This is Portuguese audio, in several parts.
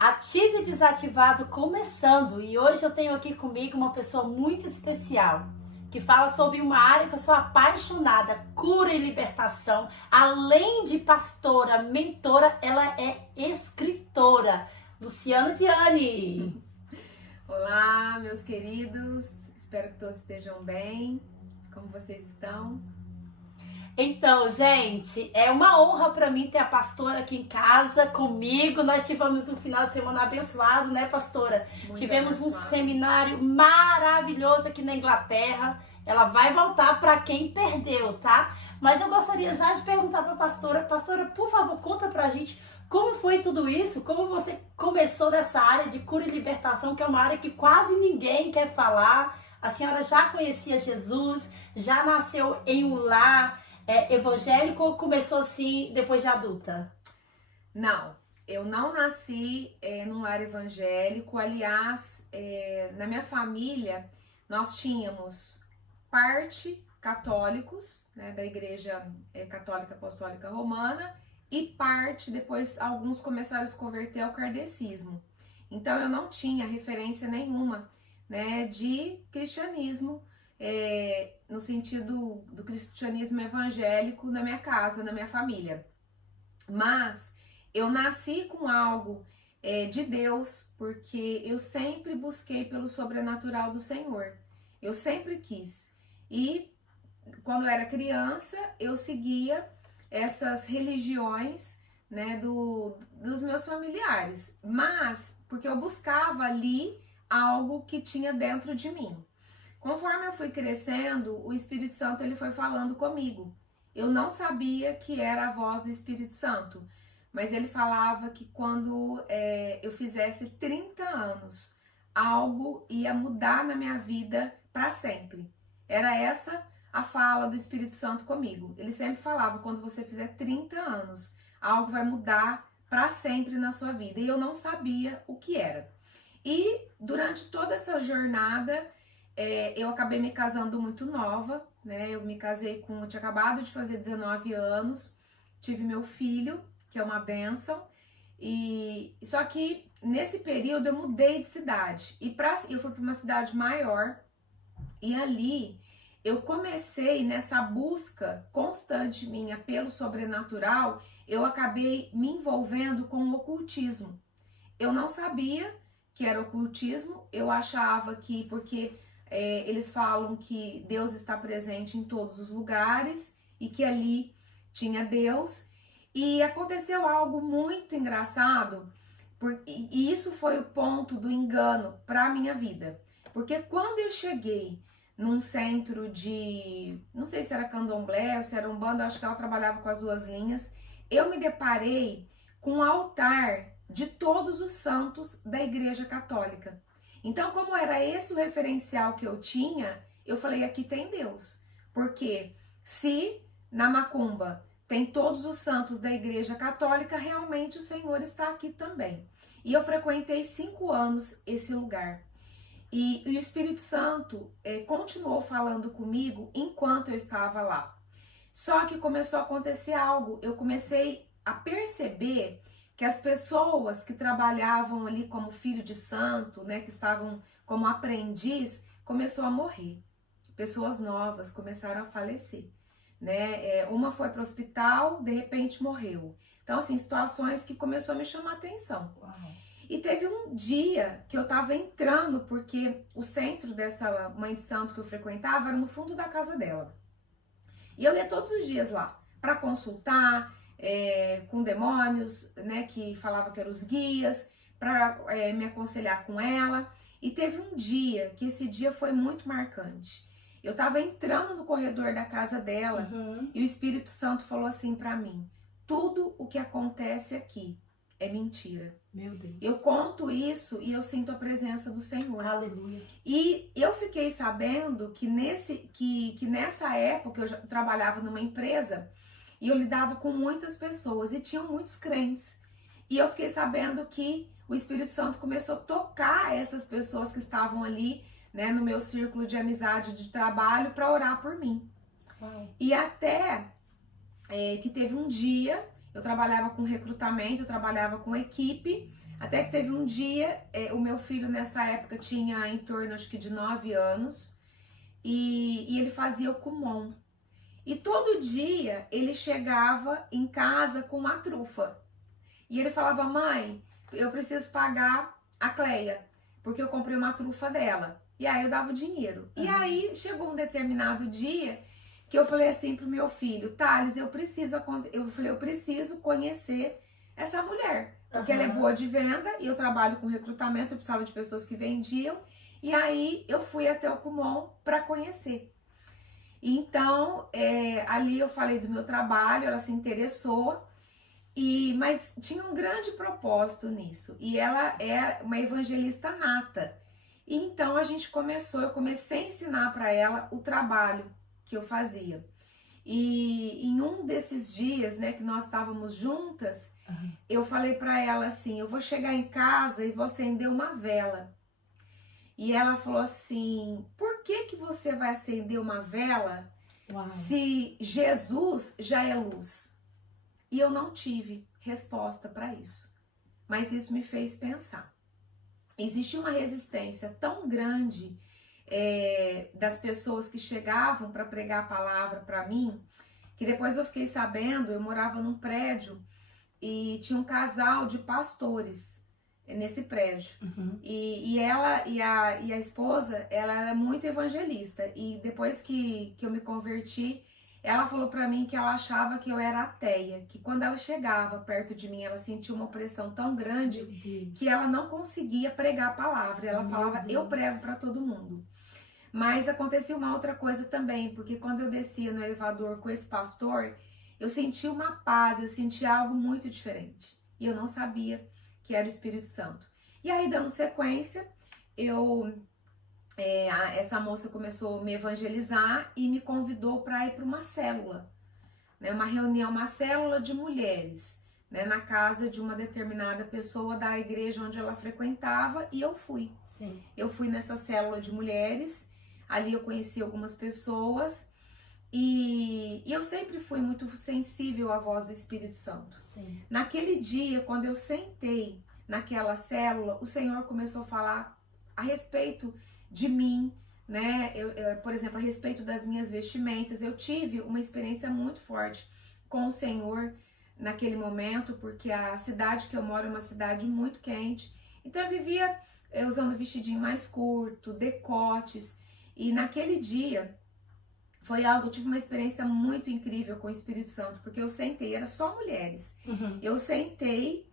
Ativo e desativado começando, e hoje eu tenho aqui comigo uma pessoa muito especial que fala sobre uma área que eu sou apaixonada, cura e libertação. Além de pastora, mentora, ela é escritora. Luciana Diane. Olá, meus queridos, espero que todos estejam bem. Como vocês estão? Então, gente, é uma honra para mim ter a pastora aqui em casa comigo. Nós tivemos um final de semana abençoado, né, pastora? Muito Tivemos um abençoado. seminário maravilhoso aqui na Inglaterra. Ela vai voltar para quem perdeu, tá? Mas eu gostaria já de perguntar para a pastora. Pastora, por favor, conta pra gente como foi tudo isso, como você começou nessa área de cura e libertação, que é uma área que quase ninguém quer falar. A senhora já conhecia Jesus, já nasceu em um lar evangélico ou começou assim depois de adulta? Não, eu não nasci num lar evangélico. Aliás, na minha família, nós tínhamos parte católicos, né, da Igreja Católica Apostólica Romana, e parte, depois, alguns começaram a se converter ao kardecismo. Então, eu não tinha referência nenhuma, né, de cristianismo, no sentido do cristianismo evangélico na minha casa, na minha família. Mas eu nasci com algo de Deus, porque eu sempre busquei pelo sobrenatural do Senhor. Eu sempre quis. E quando eu era criança, eu seguia essas religiões, né, dos meus familiares. Mas porque eu buscava ali algo que tinha dentro de mim. Conforme eu fui crescendo, o Espírito Santo ele foi falando comigo. Eu não sabia que era a voz do Espírito Santo, mas ele falava que quando eu fizesse 30 anos, algo ia mudar na minha vida para sempre. Era essa a fala do Espírito Santo comigo. Ele sempre falava, quando você fizer 30 anos, algo vai mudar para sempre na sua vida. E eu não sabia o que era. E durante toda essa jornada, eu acabei me casando muito nova, né? Eu tinha acabado de fazer 19 anos, tive meu filho, que é uma bênção, e só que nesse período eu mudei de cidade, eu fui para uma cidade maior, e ali eu comecei nessa busca constante minha pelo sobrenatural, eu acabei me envolvendo com o ocultismo. Eu não sabia que era ocultismo, eu achava que porque eles falam que Deus está presente em todos os lugares e que ali tinha Deus. E aconteceu algo muito engraçado, e isso foi o ponto do engano para a minha vida. Porque quando eu cheguei num centro não sei se era candomblé ou se era umbanda, acho que ela trabalhava com as duas linhas, eu me deparei com um altar de todos os santos da Igreja Católica. Então, como era esse o referencial que eu tinha, eu falei, aqui tem Deus. Porque se na macumba tem todos os santos da Igreja Católica, realmente o Senhor está aqui também. E eu frequentei 5 anos esse lugar. E o Espírito Santo continuou falando comigo enquanto eu estava lá. Só que começou a acontecer algo. Eu comecei a perceber que as pessoas que trabalhavam ali como filho de santo, né, que estavam como aprendiz, começou a morrer. Pessoas novas começaram a falecer, né? Uma foi para o hospital, de repente morreu. Então, assim, situações que começou a me chamar a atenção. Uau. E teve um dia que eu tava entrando, porque o centro dessa mãe de santo que eu frequentava era no fundo da casa dela. E eu ia todos os dias lá para consultar com demônios, né, que falava que eram os guias, para me aconselhar com ela. E teve um dia que esse dia foi muito marcante. Eu tava entrando no corredor da casa dela e o Espírito Santo falou assim para mim: tudo o que acontece aqui é mentira. Meu Deus. Eu conto isso e eu sinto a presença do Senhor. Aleluia. E eu fiquei sabendo que nessa época eu já trabalhava numa empresa e eu lidava com muitas pessoas e tinham muitos crentes. E eu fiquei sabendo que o Espírito Santo começou a tocar essas pessoas que estavam ali, né, no meu círculo de amizade, de trabalho, para orar por mim. Uau. E até que teve um dia, eu trabalhava com recrutamento, eu trabalhava com equipe, Até que teve um dia, o meu filho nessa época tinha em torno, acho que de 9 anos, e ele fazia o Kumon. E todo dia ele chegava em casa com uma trufa. E ele falava, mãe, eu preciso pagar a Cleia, porque eu comprei uma trufa dela. E aí eu dava o dinheiro. E aí chegou um determinado dia que eu falei assim pro meu filho, Thales, eu preciso conhecer essa mulher. Porque ela é boa de venda e eu trabalho com recrutamento, eu precisava de pessoas que vendiam. E aí eu fui até o Kumon para conhecer. Então, ali eu falei do meu trabalho, ela se interessou, mas tinha um grande propósito nisso. E ela é uma evangelista nata. E então eu comecei a ensinar para ela o trabalho que eu fazia. E em um desses dias, né, que nós estávamos juntas, eu falei para ela assim, eu vou chegar em casa e vou acender uma vela. E ela falou assim, por que você vai acender uma vela se Jesus já é luz? E eu não tive resposta para isso. Mas isso me fez pensar. Existia uma resistência tão grande das pessoas que chegavam para pregar a palavra para mim, que depois eu fiquei sabendo, eu morava num prédio e tinha um casal de pastores nesse prédio. E ela e a esposa, ela era muito evangelista. E depois que eu me converti, ela falou pra mim que ela achava que eu era ateia, que quando ela chegava perto de mim, ela sentia uma opressão tão grande que ela não conseguia pregar a palavra. Ela falava, eu prego pra todo mundo. Mas acontecia uma outra coisa também, porque quando eu descia no elevador com esse pastor, eu sentia uma paz, eu sentia algo muito diferente. E eu não sabia que era o Espírito Santo. E aí, dando sequência, essa moça começou a me evangelizar e me convidou para ir para uma célula, né, uma reunião, uma célula de mulheres, né, na casa de uma determinada pessoa da igreja onde ela frequentava, e eu fui. Sim. Eu fui nessa célula de mulheres, ali eu conheci algumas pessoas e eu sempre fui muito sensível à voz do Espírito Santo. Sim. Naquele dia, quando eu sentei naquela célula, o Senhor começou a falar a respeito de mim, né? Por exemplo, a respeito das minhas vestimentas. Eu tive uma experiência muito forte com o Senhor naquele momento, porque a cidade que eu moro é uma cidade muito quente. Então eu vivia usando vestidinho mais curto, decotes. E naquele dia eu tive uma experiência muito incrível com o Espírito Santo, porque eu sentei, era só mulheres. Eu sentei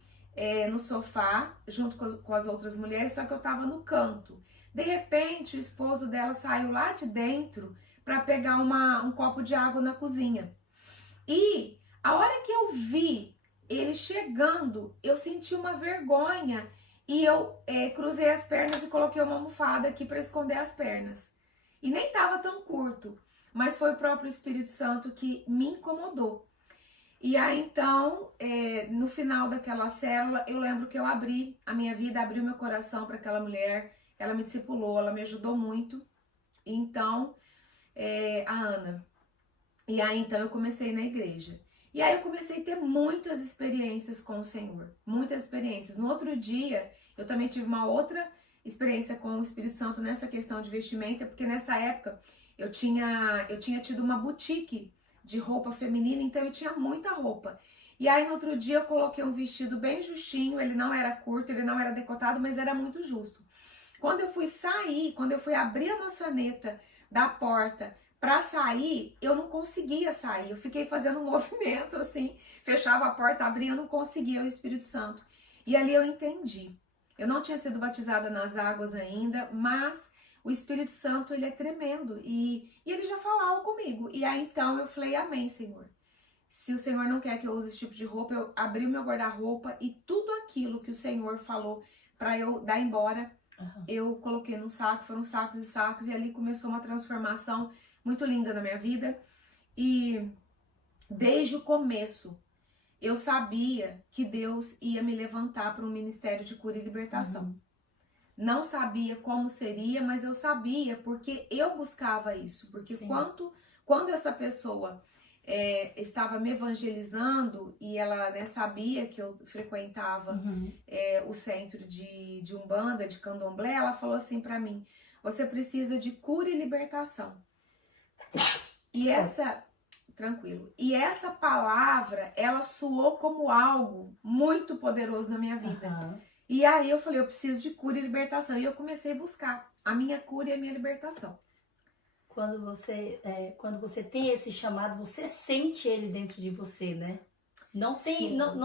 no sofá, junto com as outras mulheres, só que eu tava no canto. De repente, o esposo dela saiu lá de dentro para pegar um copo de água na cozinha. E a hora que eu vi ele chegando, eu senti uma vergonha e eu cruzei as pernas e coloquei uma almofada aqui para esconder as pernas. E nem tava tão curto, mas foi o próprio Espírito Santo que me incomodou. E aí então, no final daquela célula, eu lembro que eu abri a minha vida, abri o meu coração para aquela mulher, ela me discipulou, ela me ajudou muito. Então, a Ana. E aí então eu comecei na igreja. E aí eu comecei a ter muitas experiências com o Senhor, muitas experiências. No outro dia, eu também tive uma outra experiência com o Espírito Santo nessa questão de vestimenta, porque nessa época eu tinha tido uma boutique de roupa feminina, então eu tinha muita roupa. E aí no outro dia eu coloquei um vestido bem justinho, ele não era curto, ele não era decotado, mas era muito justo. Quando eu fui sair, quando eu fui abrir a maçaneta da porta para sair, eu não conseguia sair. Eu fiquei fazendo um movimento assim, fechava a porta, abria, eu não conseguia, o Espírito Santo. E ali eu entendi. Eu não tinha sido batizada nas águas ainda, mas o Espírito Santo, ele é tremendo. E ele já falava comigo. E aí então eu falei, amém, Senhor. Se o Senhor não quer que eu use esse tipo de roupa, eu abri o meu guarda-roupa e tudo aquilo que o Senhor falou para eu dar embora, eu coloquei num saco, foram sacos e sacos, e ali começou uma transformação muito linda na minha vida. E desde o começo, eu sabia que Deus ia me levantar para um ministério de cura e libertação. Não sabia como seria, mas eu sabia porque eu buscava isso. Porque quando essa pessoa estava me evangelizando e ela, né, sabia que eu frequentava o centro de Umbanda, de Candomblé, ela falou assim pra mim: você precisa de cura e libertação. E e essa palavra, ela soou como algo muito poderoso na minha vida. E aí eu falei, eu preciso de cura e libertação. E eu comecei a buscar a minha cura e a minha libertação. Quando você tem esse chamado, você sente ele dentro de você, né? Não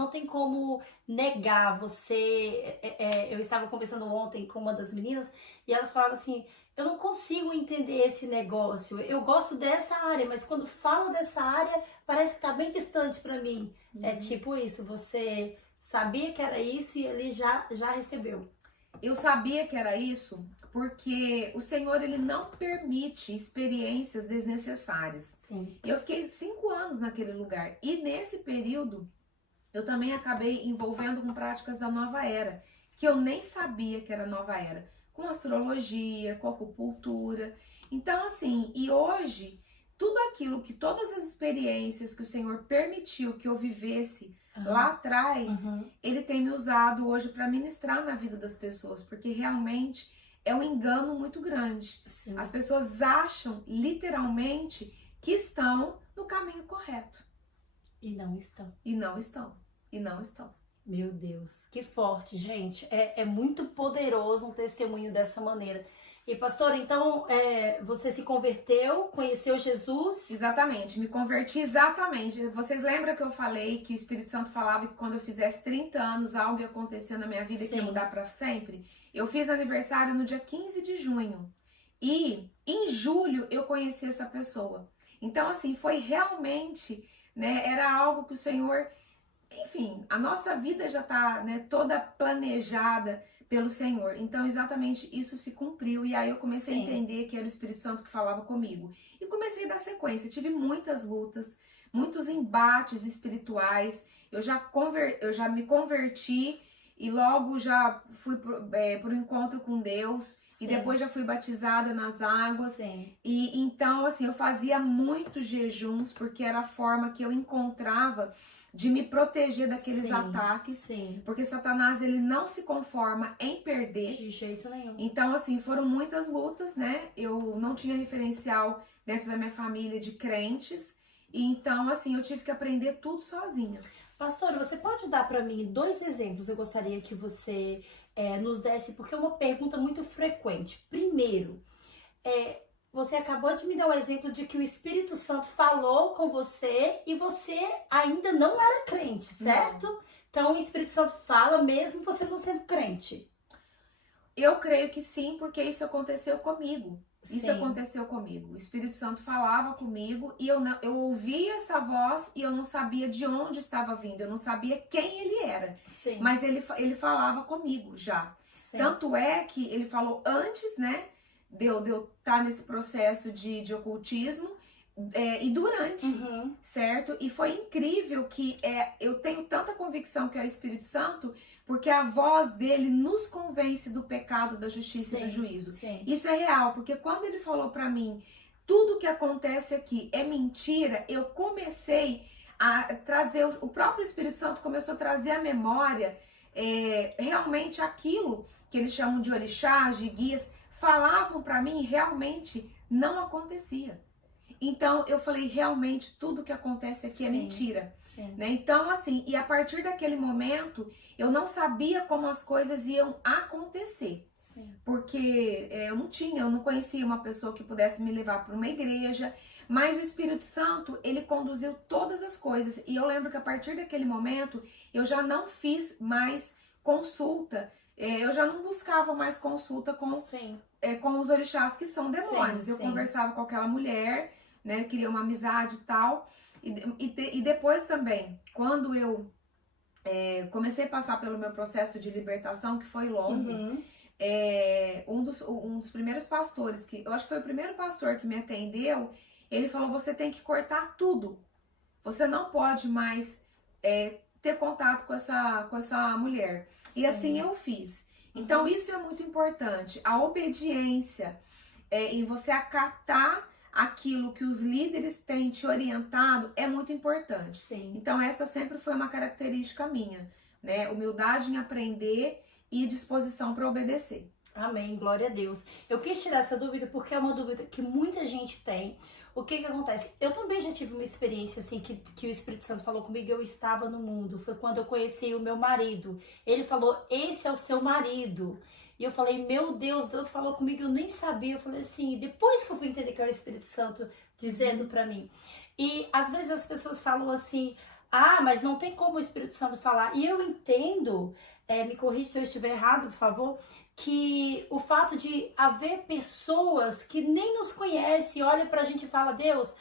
tem como negar. Eu estava conversando ontem com uma das meninas e elas falavam assim: eu não consigo entender esse negócio. Eu gosto dessa área, mas quando fala dessa área, parece que está bem distante para mim. É tipo isso, você sabia que era isso e ele já recebeu. Eu sabia que era isso porque o Senhor, ele não permite experiências desnecessárias. Sim. Eu fiquei 5 anos naquele lugar e nesse período eu também acabei envolvendo com práticas da nova era, que eu nem sabia que era nova era, com astrologia, com acupuntura. Então assim, e hoje, todas as experiências que o Senhor permitiu que eu vivesse lá atrás, ele tem me usado hoje para ministrar na vida das pessoas, porque realmente é um engano muito grande. Sim. As pessoas acham literalmente que estão no caminho correto. E não estão. E não estão. E não estão. Meu Deus, que forte, gente. É muito poderoso um testemunho dessa maneira. E pastor, então você se converteu, conheceu Jesus? Exatamente, me converti exatamente. Vocês lembram que eu falei que o Espírito Santo falava que quando eu fizesse 30 anos algo ia acontecer na minha vida que ia mudar para sempre? Eu fiz aniversário no dia 15 de junho e em julho eu conheci essa pessoa. Então assim, foi realmente, né, era algo que o Senhor, enfim, a nossa vida já tá, né, toda planejada pelo Senhor. Então exatamente isso se cumpriu e aí eu comecei a entender que era o Espírito Santo que falava comigo. E comecei a dar sequência, tive muitas lutas, muitos embates espirituais. Eu já me converti e logo já fui pro encontro com Deus. E depois já fui batizada nas águas. E então assim, eu fazia muitos jejuns porque era a forma que eu encontrava de me proteger daqueles ataques, porque Satanás, ele não se conforma em perder. De jeito nenhum. Então, assim, foram muitas lutas, né? Eu não tinha referencial dentro da minha família de crentes, e então, assim, eu tive que aprender tudo sozinha. Pastora, você pode dar para mim 2 exemplos? Eu gostaria que você nos desse, porque é uma pergunta muito frequente. Primeiro, você acabou de me dar um exemplo de que o Espírito Santo falou com você e você ainda não era crente, certo? Não. Então o Espírito Santo fala mesmo você não sendo crente. Eu creio que sim, porque isso aconteceu comigo. Isso aconteceu comigo. O Espírito Santo falava comigo e eu ouvia essa voz e eu não sabia de onde estava vindo. Eu não sabia quem ele era. Mas ele falava comigo já. Tanto é que ele falou antes, né? De eu estar nesse processo de ocultismo e durante, certo? E foi incrível que eu tenho tanta convicção que é o Espírito Santo, porque a voz dele nos convence do pecado, da justiça e do juízo. Isso é real, porque quando ele falou pra mim, tudo que acontece aqui é mentira, eu comecei a trazer, o próprio Espírito Santo começou a trazer à memória realmente aquilo que eles chamam de orixás, de guias, falavam pra mim e realmente não acontecia. Então eu falei, realmente tudo que acontece aqui é mentira, né? Então assim, e a partir daquele momento eu não sabia como as coisas iam acontecer, porque eu não conhecia uma pessoa que pudesse me levar para uma igreja, mas o Espírito Santo, ele conduziu todas as coisas. E eu lembro que a partir daquele momento eu já não fiz mais consulta. Eu já não buscava mais consulta com os orixás, que são demônios. Eu conversava com aquela mulher, né, queria uma amizade e tal. E depois também, quando eu comecei a passar pelo meu processo de libertação, que foi longo, um dos primeiros pastores, eu acho que foi o primeiro pastor que me atendeu, ele falou, você tem que cortar tudo. Você não pode mais ter contato com essa mulher. E assim eu fiz. Então isso é muito importante. A obediência e você acatar aquilo que os líderes têm te orientado é muito importante. Sim. Então essa sempre foi uma característica minha, né? Humildade em aprender e disposição para obedecer. Amém, glória a Deus. Eu quis tirar essa dúvida porque é uma dúvida que muita gente tem. O que que acontece? Eu também já tive uma experiência assim que o Espírito Santo falou comigo, eu estava no mundo. Foi quando eu conheci o meu marido. Ele falou, esse é o seu marido. E eu falei, meu Deus, Deus falou comigo, eu nem sabia. Eu falei assim, depois que eu fui entender que era o Espírito Santo dizendo pra mim. E às vezes as pessoas falam assim, ah, mas não tem como o Espírito Santo falar. E eu entendo, me corrija se eu estiver errado, por favor, que o fato de haver pessoas que nem nos conhecem, olha pra gente e fala, Deus,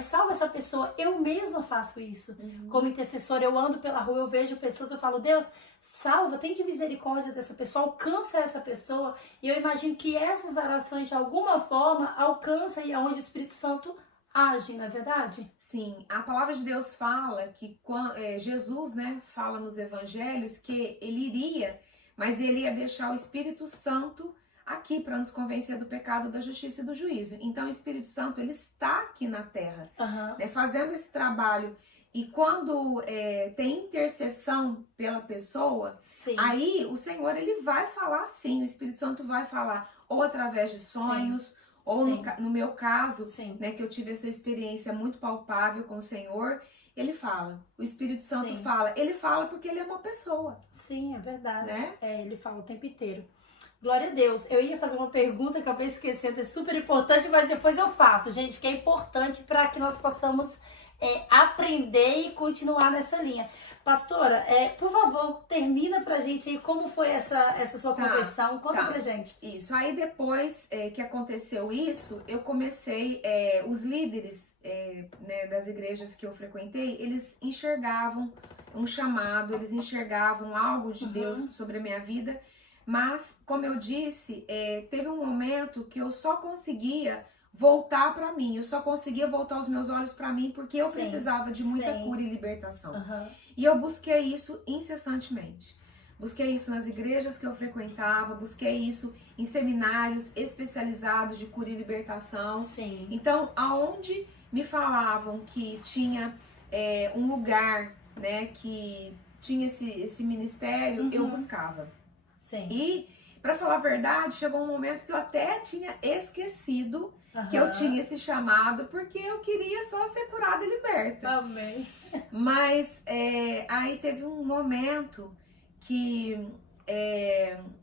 salva essa pessoa. Eu mesma faço isso. Como intercessora, eu ando pela rua, eu vejo pessoas, eu falo, Deus, salva, tem de misericórdia dessa pessoa, alcança essa pessoa. E eu imagino que essas orações, de alguma forma, alcançam e é onde o Espírito Santo age, não é verdade? Sim, a palavra de Deus fala que Jesus, né, fala nos evangelhos que ele iria, mas ele ia deixar o Espírito Santo aqui para nos convencer do pecado, da justiça e do juízo. Então o Espírito Santo, ele está aqui na terra, né, fazendo esse trabalho. E quando tem intercessão pela pessoa, Sim. aí o Senhor, ele vai falar sim, o Espírito Santo vai falar, ou através de sonhos, Sim. ou Sim. no meu caso, Sim. né, que eu tive essa experiência muito palpável com o Senhor, ele fala, o Espírito Santo Sim. fala, ele fala porque ele é uma pessoa. Sim, é verdade. Né? Ele fala o tempo inteiro. Glória a Deus. Eu ia fazer uma pergunta que eu acabei esquecendo, é super importante, mas depois eu faço, gente, porque é importante para que nós possamos aprender e continuar nessa linha. Pastora, por favor, termina pra gente aí como foi essa sua conversão. Conta pra gente. Isso. Aí depois que aconteceu isso, eu comecei, os líderes né, das igrejas que eu frequentei, eles enxergavam um chamado, eles enxergavam algo de Deus sobre a minha vida, mas, como eu disse, teve um momento que eu só conseguia voltar para mim, eu só conseguia voltar os meus olhos para mim porque eu precisava de muita cura e libertação. E eu busquei isso incessantemente. Busquei isso nas igrejas que eu frequentava, busquei isso em seminários especializados de cura e libertação. Sim. Então, aonde me falavam que tinha um lugar, né, que tinha esse ministério, eu buscava. Sim. E, para falar a verdade, chegou um momento que eu até tinha esquecido que eu tinha esse chamado, porque eu queria só ser curada e liberta. Amém. Mas aí teve um momento que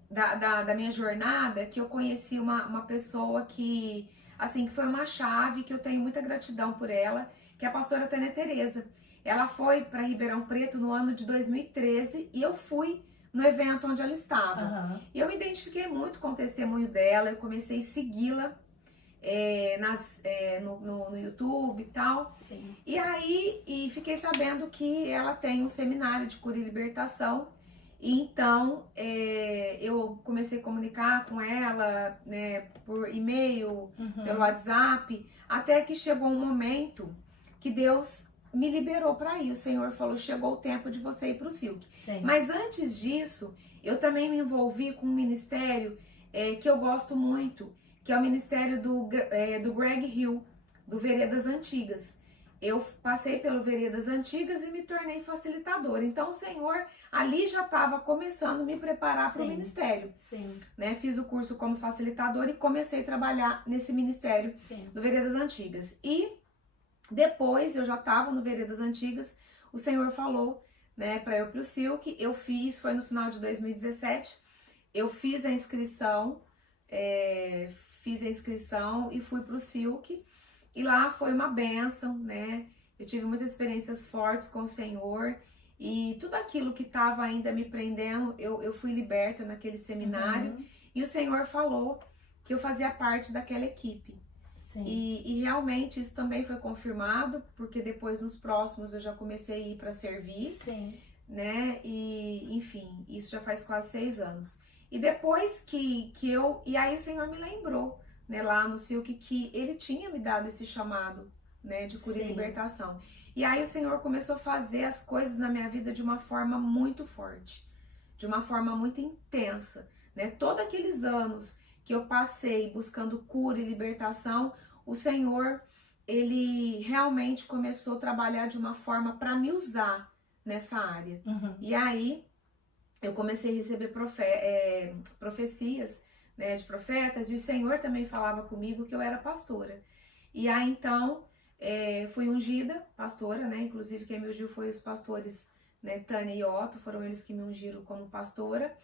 da minha jornada que eu conheci uma pessoa que, assim, que foi uma chave, que eu tenho muita gratidão por ela, que é a pastora Tânia Tereza. Ela foi para Ribeirão Preto no ano de 2013 e eu fui no evento onde ela estava. E eu me identifiquei muito com o testemunho dela, eu comecei a segui-la no YouTube e tal. Sim. E aí fiquei sabendo que ela tem um seminário de cura e libertação. E então eu comecei a comunicar com ela, né, por e-mail, pelo WhatsApp, até que chegou um momento que Deus me liberou para ir. O Senhor falou, chegou o tempo de você ir para o Silk. Sim. Mas antes disso, eu também me envolvi com um ministério que eu gosto muito, que é o ministério do Greg Hill, do Veredas Antigas. Eu passei pelo Veredas Antigas e me tornei facilitadora. Então o Senhor ali já estava começando a me preparar para o ministério. Sim. Né? Fiz o curso como facilitadora e comecei a trabalhar nesse ministério do Veredas Antigas. E depois eu já estava no Veredas Antigas, o Senhor falou, né, para eu ir para o Silk. Eu fiz, foi no final de 2017, eu fiz a inscrição, e fui para o Silk. E lá foi uma bênção, né? Eu tive muitas experiências fortes com o Senhor. E tudo aquilo que estava ainda me prendendo, eu fui liberta naquele seminário. E o Senhor falou que eu fazia parte daquela equipe. Sim. E realmente isso também foi confirmado, porque depois nos próximos eu já comecei a ir para servir. Sim. Né? E enfim, isso já faz quase 6 anos. E depois que eu... E aí o Senhor me lembrou, né, lá no Silk, que ele tinha me dado esse chamado, né, de cura e libertação. E aí o Senhor começou a fazer as coisas na minha vida de uma forma muito forte, de uma forma muito intensa, né? Todos aqueles anos que eu passei buscando cura e libertação, o Senhor, ele realmente começou a trabalhar de uma forma para me usar nessa área. E aí, eu comecei a receber profecias, né, de profetas, e o Senhor também falava comigo que eu era pastora. E aí, então, fui ungida pastora, né, inclusive quem me ungiu foi os pastores, né, Tânia e Otto, foram eles que me ungiram como pastora.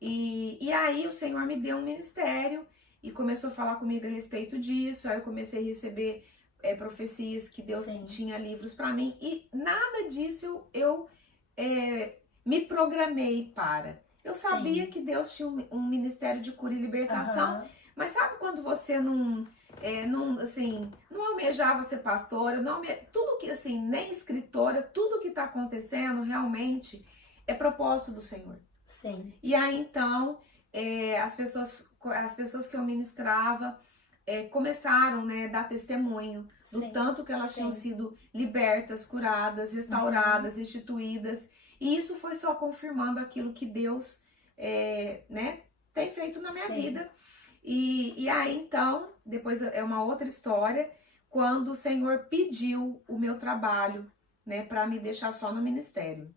E aí o Senhor me deu um ministério e começou a falar comigo a respeito disso. Aí eu comecei a receber profecias que Deus tinha livros para mim, e nada disso eu me programei para. Eu sabia que Deus tinha um ministério de cura e libertação, mas sabe quando você não almejava ser pastora, tudo que, assim, nem escritora, tudo que tá acontecendo realmente é propósito do Senhor. Sim. E aí, então, as pessoas que eu ministrava começaram, né, a dar testemunho do tanto que elas tinham sido libertas, curadas, restauradas, restituídas. E isso foi só confirmando aquilo que Deus, né, tem feito na minha vida. E aí, então, depois é uma outra história, quando o Senhor pediu o meu trabalho, né, para me deixar só no ministério.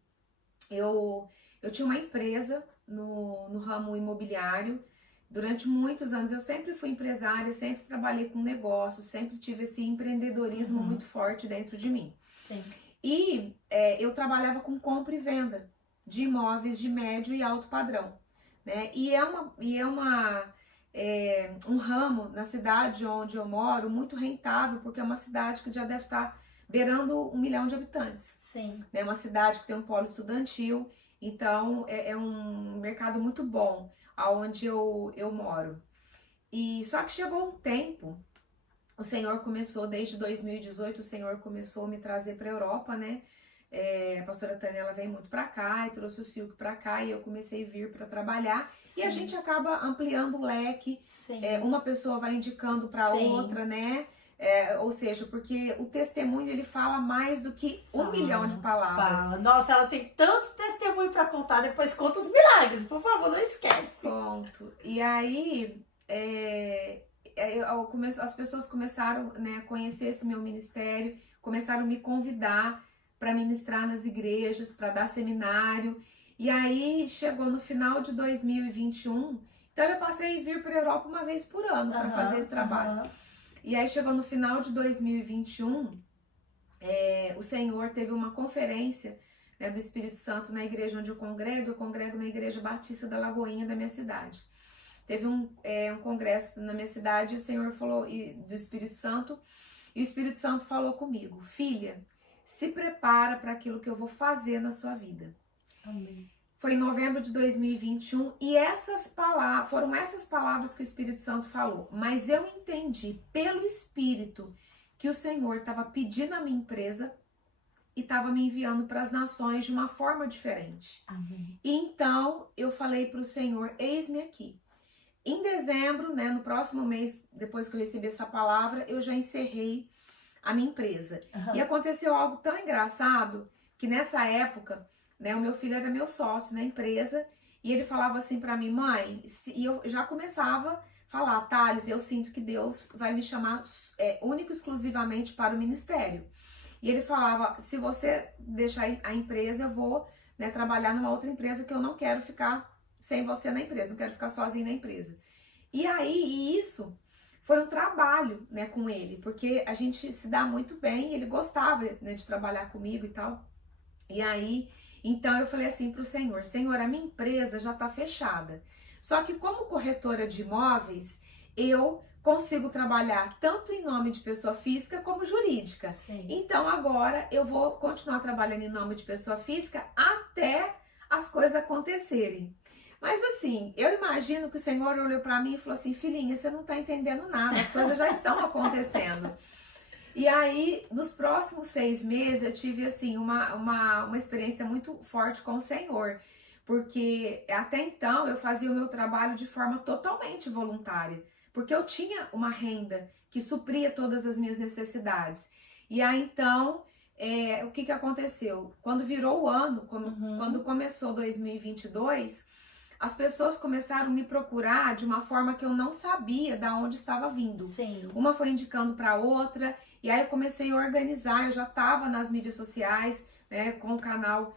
Eu tinha uma empresa no ramo imobiliário. Durante muitos anos eu sempre fui empresária, sempre trabalhei com negócios, sempre tive esse empreendedorismo muito forte dentro de mim. E eu trabalhava com compra e venda de imóveis de médio e alto padrão, né? E é um ramo na cidade onde eu moro muito rentável, porque é uma cidade que já deve estar beirando 1 milhão de habitantes. É uma cidade que tem um polo estudantil, então é um mercado muito bom aonde eu moro. E só que chegou um tempo, o Senhor começou, desde 2018, o Senhor começou a me trazer para a Europa, né? A pastora Tânia, ela veio muito para cá e trouxe o Silk para cá, e eu comecei a vir para trabalhar. E a gente acaba ampliando o leque, uma pessoa vai indicando para outra, né? Ou seja, porque o testemunho, ele fala mais do que 1 milhão de palavras. Nossa, ela tem tanto testemunho para contar, depois conta os milagres, por favor, não esquece. Ponto. E aí, as pessoas começaram, né, a conhecer esse meu ministério, começaram a me convidar para ministrar nas igrejas, para dar seminário. E aí chegou no final de 2021, então eu passei a vir para a Europa uma vez por ano para fazer esse trabalho. E aí chegou no final de 2021, o Senhor teve uma conferência, né, do Espírito Santo na igreja onde eu congrego na Igreja Batista da Lagoinha da minha cidade. Teve um congresso na minha cidade, e o Senhor falou do Espírito Santo, e o Espírito Santo falou comigo: filha, se prepara para aquilo que eu vou fazer na sua vida. Amém. Foi em novembro de 2021, e foram essas palavras que o Espírito Santo falou. Mas eu entendi pelo Espírito que o Senhor estava pedindo a minha empresa e estava me enviando para as nações de uma forma diferente. Amém. E então eu falei para o Senhor: eis-me aqui. Em dezembro, né, no próximo mês, depois que eu recebi essa palavra, eu já encerrei a minha empresa. E aconteceu algo tão engraçado que nessa época, né, o meu filho era meu sócio na empresa, e ele falava assim para mim: mãe, e eu já começava a falar: Thales, eu sinto que Deus vai me chamar único e exclusivamente para o ministério. E ele falava: se você deixar a empresa, eu vou, né, trabalhar numa outra empresa, que eu não quero ficar sem você na empresa, não quero ficar sozinho na empresa. E aí, isso foi um trabalho, né, com ele, porque a gente se dá muito bem, ele gostava, né, de trabalhar comigo e tal. E aí, então eu falei assim pro Senhor: Senhor, a minha empresa já tá fechada. Só que como corretora de imóveis, eu consigo trabalhar tanto em nome de pessoa física como jurídica. Então agora eu vou continuar trabalhando em nome de pessoa física até as coisas acontecerem. Mas assim, eu imagino que o Senhor olhou para mim e falou assim: filhinha, você não tá entendendo nada, as coisas já estão acontecendo. E aí, nos próximos 6 meses, eu tive assim uma experiência muito forte com o Senhor, porque até então eu fazia o meu trabalho de forma totalmente voluntária, porque eu tinha uma renda que supria todas as minhas necessidades. E aí então, o que aconteceu? Quando virou o ano, quando começou 2022, as pessoas começaram a me procurar de uma forma que eu não sabia da onde estava vindo. Sim. Uma foi indicando para outra, e aí eu comecei a organizar, eu já estava nas mídias sociais, né, com o canal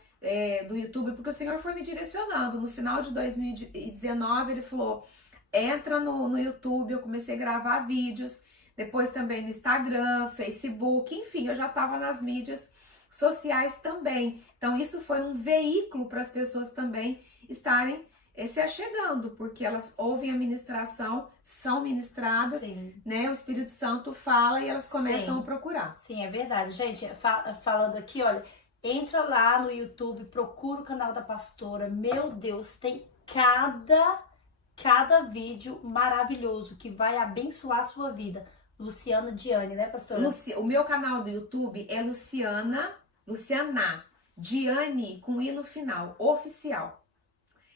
do YouTube, porque o Senhor foi me direcionando. No final de 2019, Ele falou, entra no YouTube, eu comecei a gravar vídeos, depois também no Instagram, Facebook, enfim, eu já estava nas mídias sociais também. Então isso foi um veículo para as pessoas também estarem se achegando, porque elas ouvem a ministração, são ministradas, Sim. né? O Espírito Santo fala e elas começam Sim. a procurar. Sim, é verdade. Gente, falando aqui, olha, entra lá no YouTube, procura o canal da pastora. Meu Deus, tem cada vídeo maravilhoso que vai abençoar a sua vida. Luciana Diane, né, pastora? O meu canal do YouTube é Luciana Diane, com I no final, oficial.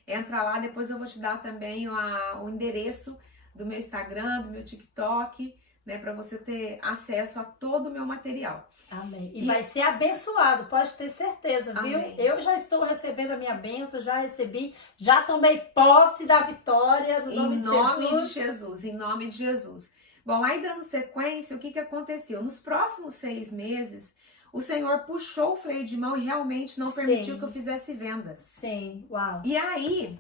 Entra lá, depois eu vou te dar também o endereço do meu Instagram, do meu TikTok, né, para você ter acesso a todo o meu material. Amém. E vai ser abençoado, pode ter certeza, viu? Amém. Eu já estou recebendo a minha bênção, já recebi, já tomei posse da vitória no nome de Jesus. Em nome de Jesus. Bom, aí dando sequência, o que aconteceu? Nos próximos 6 meses, o Senhor puxou o freio de mão e realmente não permitiu que eu fizesse vendas. Sim, uau. E aí,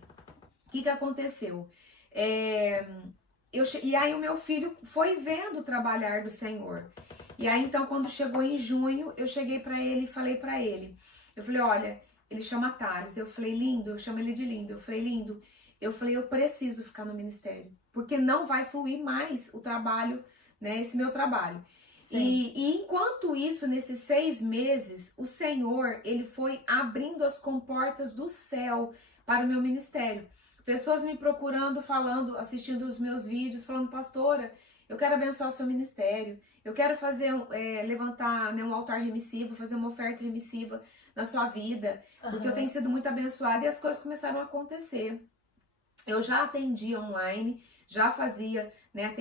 o que aconteceu? E aí o meu filho foi vendo o trabalhar do Senhor. E aí então quando chegou em junho, eu cheguei pra ele e falei pra ele. Eu falei, olha, ele chama Thales. Eu falei, lindo, eu chamo ele de lindo. Eu falei, lindo, eu preciso ficar no ministério. Porque não vai fluir mais o trabalho, né, esse meu trabalho. E enquanto isso, nesses 6 meses, o Senhor, ele foi abrindo as comportas do céu para o meu ministério. Pessoas me procurando, falando, assistindo os meus vídeos, falando, pastora, eu quero abençoar o seu ministério, eu quero fazer, levantar, né, um altar remissivo, fazer uma oferta remissiva na sua vida, porque eu tenho sido muito abençoada e as coisas começaram a acontecer. Eu já atendia online, já fazia, né,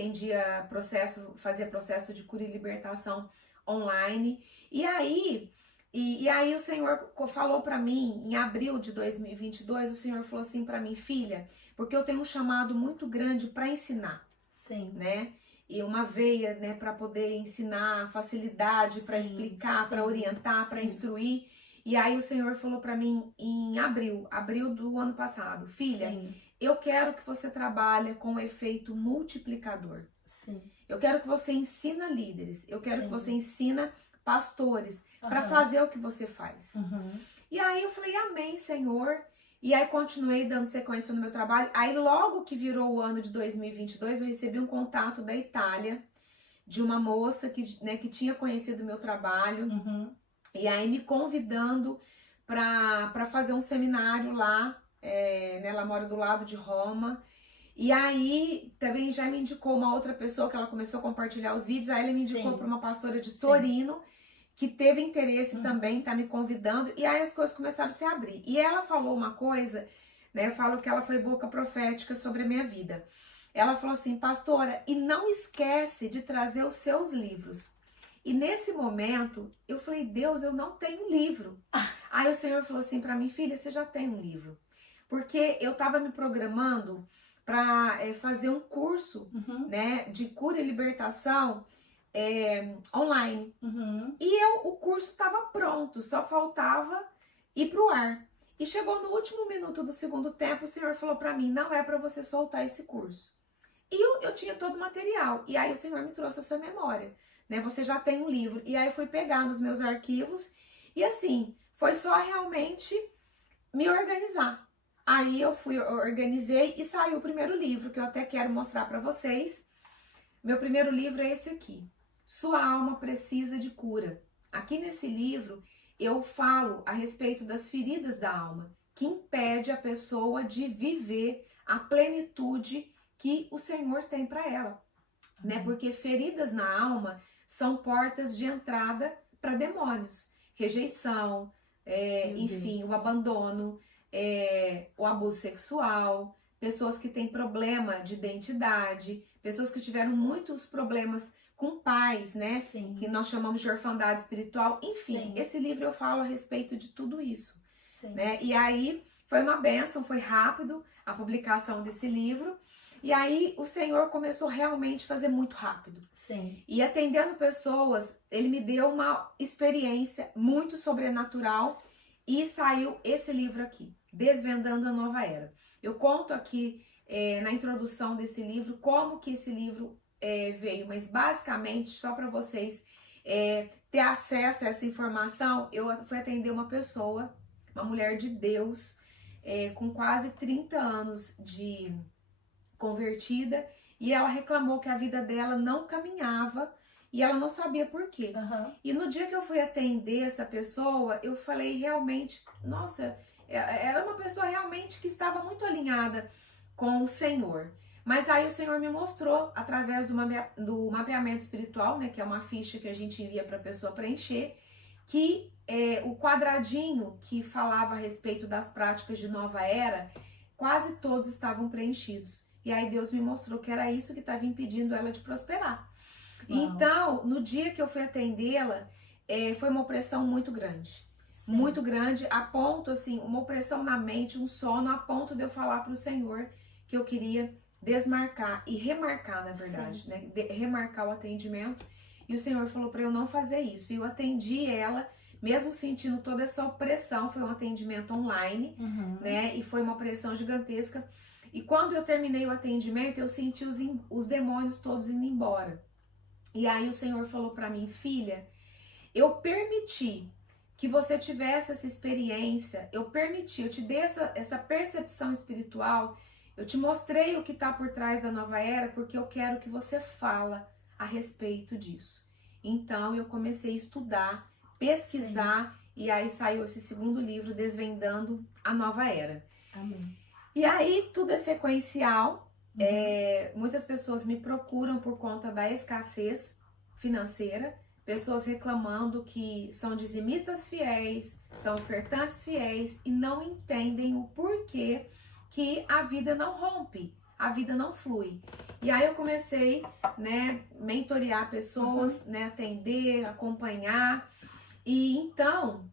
fazia processo de cura e libertação online. E aí o Senhor falou para mim, em abril de 2022, o Senhor falou assim para mim, filha, porque eu tenho um chamado muito grande para ensinar. Sim. Né? E uma veia, né, para poder ensinar, facilidade para explicar, para orientar, para instruir. E aí o Senhor falou para mim em abril do ano passado, filha, eu quero que você trabalhe com o efeito multiplicador. Sim. Eu quero que você ensina líderes, eu quero que você ensina pastores para fazer o que você faz. E aí eu falei, amém, Senhor. E aí continuei dando sequência no meu trabalho. Aí logo que virou o ano de 2022, eu recebi um contato da Itália, de uma moça que tinha conhecido o meu trabalho. E aí me convidando para fazer um seminário lá. Ela mora do lado de Roma. E aí também já me indicou uma outra pessoa que ela começou a compartilhar os vídeos. Aí ela me indicou para uma pastora de Torino, que teve interesse também, tá me convidando. E aí as coisas começaram a se abrir. E ela falou uma coisa, né? Eu falo que ela foi boca profética sobre a minha vida. Ela falou assim, pastora, e não esquece de trazer os seus livros. E nesse momento, eu falei, Deus, eu não tenho livro. Aí o Senhor falou assim para mim, filha, você já tem um livro. Porque eu tava me programando para fazer um curso, né, de cura e libertação online. E o curso estava pronto, só faltava ir pro ar. E chegou no último minuto do segundo tempo, o Senhor falou para mim, não é para você soltar esse curso. E eu tinha todo o material. E aí o Senhor me trouxe essa memória, né? Você já tem um livro. E aí eu fui pegar nos meus arquivos e assim, foi só realmente me organizar. Aí eu organizei e saiu o primeiro livro, que eu até quero mostrar para vocês. Meu primeiro livro é esse aqui. Sua alma precisa de cura. Aqui nesse livro eu falo a respeito das feridas da alma, que impede a pessoa de viver a plenitude que o Senhor tem para ela, né? Porque feridas na alma são portas de entrada para demônios, rejeição, enfim, o abandono, o abuso sexual, pessoas que têm problema de identidade, pessoas que tiveram muitos problemas com pais, né? Que nós chamamos de orfandade espiritual. Enfim, esse livro eu falo a respeito de tudo isso, né? E aí foi uma bênção, foi rápido. a publicação desse livro. E aí o Senhor começou realmente a fazer muito rápido. Sim. E atendendo pessoas, ele me deu uma experiência muito sobrenatural e saiu esse livro aqui, Desvendando a Nova Era. Eu conto aqui na introdução desse livro como que esse livro veio, mas basicamente, só para vocês ter acesso a essa informação, eu fui atender uma pessoa, uma mulher de Deus, com quase 30 anos de convertida, e ela reclamou que a vida dela não caminhava e ela não sabia por quê. E no dia que eu fui atender essa pessoa, eu falei realmente, nossa, era uma pessoa realmente que estava muito alinhada com o Senhor. Mas aí o Senhor me mostrou, através do mapeamento espiritual, né, que é uma ficha que a gente envia para a pessoa preencher, que o quadradinho que falava a respeito das práticas de nova era, quase todos estavam preenchidos. E aí Deus me mostrou que era isso que estava impedindo ela de prosperar. Uau. Então, no dia que eu fui atendê-la, foi uma opressão muito grande. Sim. Muito grande, a ponto, assim, uma opressão na mente, um sono, a ponto de eu falar para o Senhor que eu queria desmarcar e remarcar, na verdade, né? Remarcar o atendimento. E o Senhor falou para eu não fazer isso. E eu atendi ela, mesmo sentindo toda essa opressão. Foi um atendimento online, né? E foi uma pressão gigantesca. E quando eu terminei o atendimento, eu senti os demônios todos indo embora. E aí o Senhor falou para mim, filha, eu permiti que você tivesse essa experiência, eu te dei essa percepção espiritual, eu te mostrei o que está por trás da nova era, porque eu quero que você fala a respeito disso. Então eu comecei a estudar, pesquisar, sim, e aí saiu esse segundo livro, Desvendando a Nova Era. Amém. E aí tudo é sequencial, muitas pessoas me procuram por conta da escassez financeira, pessoas reclamando que são dizimistas fiéis, são ofertantes fiéis e não entendem o porquê que a vida não rompe, a vida não flui. E aí eu comecei, né, mentorear pessoas, né, atender, acompanhar, e então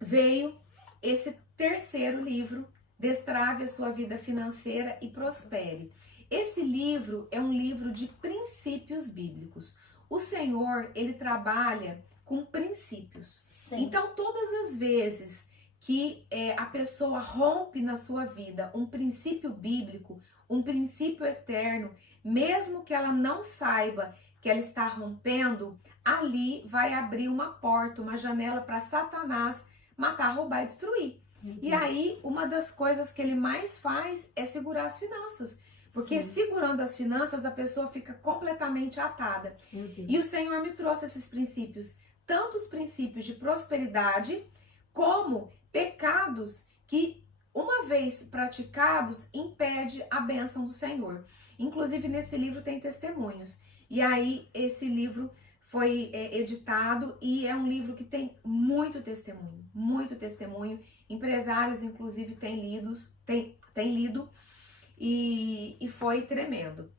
veio esse terceiro livro, Destrave a Sua Vida Financeira e Prospere. Esse livro é um livro de princípios bíblicos. O Senhor, ele trabalha com princípios. Sim. Então, todas as vezes que a pessoa rompe na sua vida um princípio bíblico, um princípio eterno, mesmo que ela não saiba que ela está rompendo, ali vai abrir uma porta, uma janela para Satanás matar, roubar e destruir. E aí, uma das coisas que ele mais faz é segurar as finanças. Porque sim, segurando as finanças, a pessoa fica completamente atada. E o Senhor me trouxe esses princípios, tanto os princípios de prosperidade, como pecados que, uma vez praticados, impede a bênção do Senhor. Inclusive, nesse livro tem testemunhos. E aí, esse livro foi editado e é um livro que tem muito testemunho, muito testemunho. Empresários, inclusive, têm lido e foi tremendo.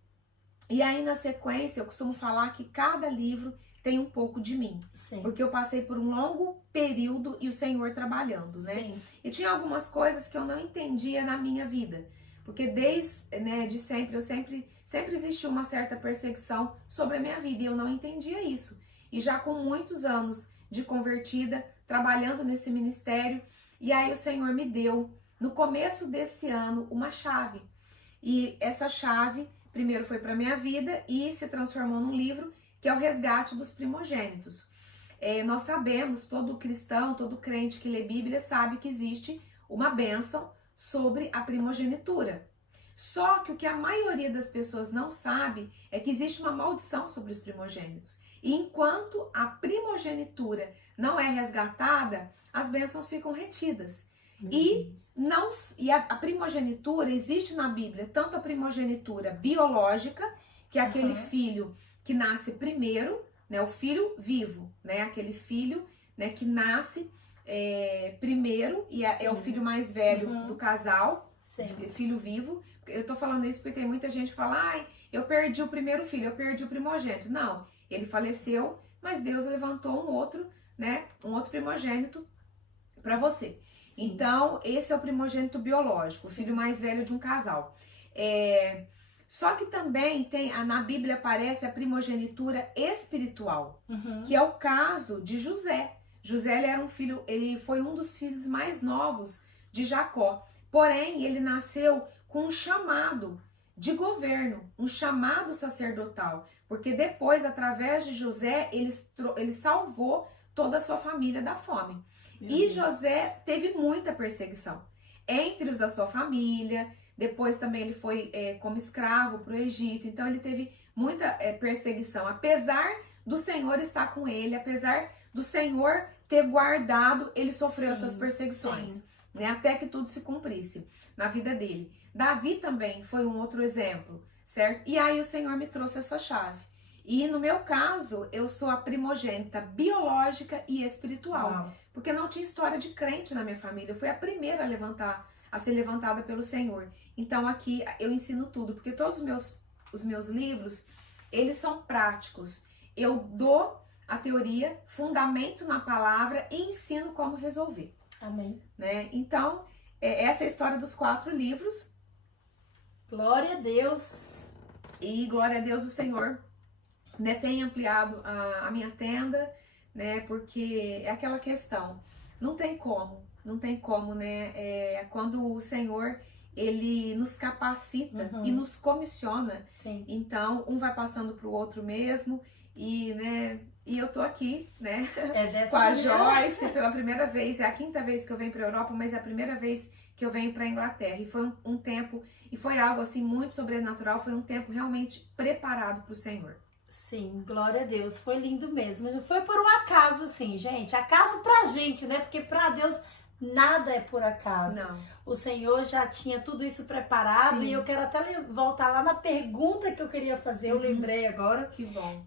E aí, na sequência, eu costumo falar que cada livro tem um pouco de mim. Sim. Porque eu passei por um longo período e o Senhor trabalhando, né? Sim. E tinha algumas coisas que eu não entendia na minha vida. Porque desde, né, de sempre, sempre existiu uma certa perseguição sobre a minha vida e eu não entendia isso. E já com muitos anos de convertida, trabalhando nesse ministério, e aí o Senhor me deu, no começo desse ano, uma chave. E essa chave, primeiro foi para minha vida e se transformou num livro, que é o Resgate dos Primogênitos. Nós sabemos, todo cristão, todo crente que lê Bíblia sabe que existe uma bênção sobre a primogenitura. Só que o que a maioria das pessoas não sabe é que existe uma maldição sobre os primogênitos. E enquanto a primogenitura não é resgatada, as bênçãos ficam retidas. E a primogenitura existe na Bíblia, tanto a primogenitura biológica, que é aquele filho que nasce primeiro, né, o filho vivo, né, aquele filho, né, que nasce primeiro e é o filho mais velho do casal, filho vivo. Eu tô falando isso porque tem muita gente que fala, ai, eu perdi o primeiro filho, eu perdi o primogênito. Não, ele faleceu, mas Deus levantou um outro, né, um outro primogênito para você. Sim. Então, esse é o primogênito biológico, o Sim. filho mais velho de um casal. Só que também na Bíblia aparece a primogenitura espiritual, que é o caso de José. José ele foi um dos filhos mais novos de Jacó. Porém, ele nasceu com um chamado de governo, um chamado sacerdotal, porque depois, através de José, ele salvou toda a sua família da fome. E José teve muita perseguição entre os da sua família. Depois também ele foi como escravo para o Egito. Então ele teve muita perseguição. Apesar do Senhor estar com ele, apesar do Senhor ter guardado, ele sofreu essas perseguições, né? Até que tudo se cumprisse na vida dele. Davi também foi um outro exemplo, certo? E aí o Senhor me trouxe essa chave. E no meu caso, eu sou a primogênita biológica e espiritual. Uau. Porque não tinha história de crente na minha família. Eu fui a primeira a ser levantada pelo Senhor. Então aqui eu ensino tudo, porque todos os meus livros, eles são práticos. Eu dou a teoria, fundamento na palavra e ensino como resolver. Amém. Né? Então, essa é a história dos 4 livros. Glória a Deus. E glória a Deus, o Senhor, né, tem ampliado a minha tenda, né? Porque é aquela questão, não tem como, né? Quando o Senhor, ele nos capacita e nos comissiona. Sim. Então, um vai passando pro outro mesmo. E, né, e eu tô aqui, né, com a Joyce pela primeira vez. É a 5ª vez que eu venho pra Europa, mas é a primeira vez que eu venho pra Inglaterra. E foi um tempo, e foi algo assim muito sobrenatural. Foi um tempo realmente preparado pro Senhor. Sim, glória a Deus. Foi lindo mesmo. Não foi por um acaso, assim, gente. Acaso pra gente, né? Porque pra Deus nada é por acaso. Não. O Senhor já tinha tudo isso preparado. Sim. E eu quero até voltar lá na pergunta que eu queria fazer. Eu lembrei agora. Que bom.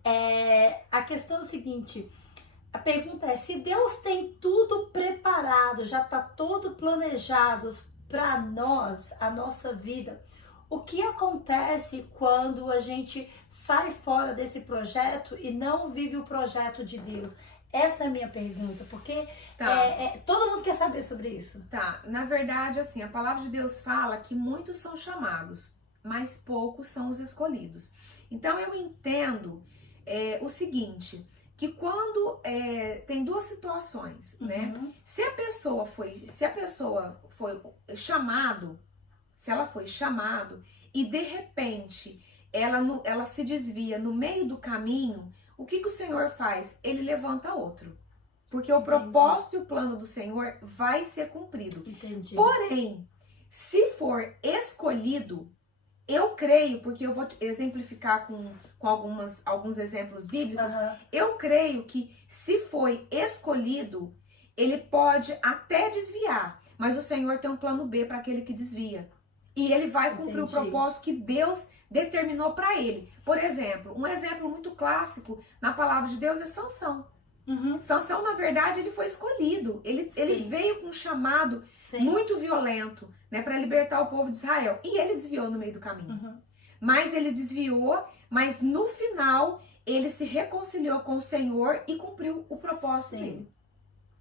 A questão é o seguinte. A pergunta é, se Deus tem tudo preparado, já tá todo planejado pra nós, a nossa vida, o que acontece quando a gente sai fora desse projeto e não vive o projeto de Deus? Essa é a minha pergunta, porque todo mundo quer saber sobre isso. Tá, na verdade, assim, a palavra de Deus fala que muitos são chamados, mas poucos são os escolhidos. Então eu entendo o seguinte, que quando tem 2 situações, né? Se a pessoa foi chamado, se ela foi chamado e de repente ela se desvia no meio do caminho, o que o Senhor faz? Ele levanta outro. Porque o propósito e o plano do Senhor vai ser cumprido. Entendi. Porém, se for escolhido, eu creio, porque eu vou exemplificar com alguns exemplos bíblicos, eu creio que se foi escolhido, ele pode até desviar, mas o Senhor tem um plano B para aquele que desvia. E ele vai cumprir o propósito que Deus determinou para ele. Por exemplo, um exemplo muito clássico na palavra de Deus é Sansão. Sansão, na verdade, ele foi escolhido. Ele veio com um chamado muito violento, né, para libertar o povo de Israel. E ele desviou no meio do caminho. Mas ele desviou, mas no final ele se reconciliou com o Senhor e cumpriu o propósito dele.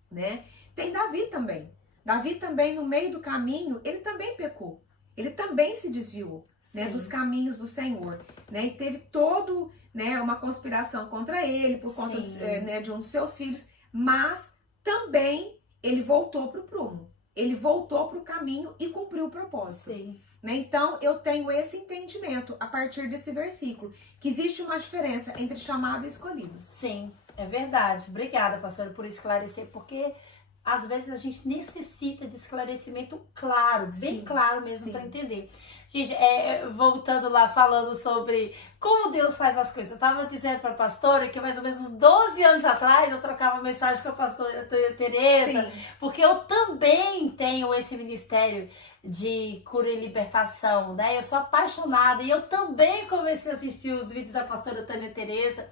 Né? Tem Davi também. Davi também, no meio do caminho, ele também pecou. Ele também se desviou, né, dos caminhos do Senhor, né, e teve todo, né, uma conspiração contra ele por conta de um dos seus filhos, mas também ele voltou para o prumo, ele voltou para o caminho e cumpriu o propósito. Né? Então eu tenho esse entendimento a partir desse versículo, que existe uma diferença entre chamado e escolhido. Sim, é verdade. Obrigada, pastora, por esclarecer, porque às vezes a gente necessita de esclarecimento claro, bem claro mesmo, para entender. Gente, voltando lá, falando sobre como Deus faz as coisas. Eu tava dizendo para a pastora que mais ou menos uns 12 anos atrás eu trocava mensagem com a pastora Tereza, porque eu também tenho esse ministério de cura e libertação, né? Eu sou apaixonada e eu também comecei a assistir os vídeos da pastora Tânia Tereza.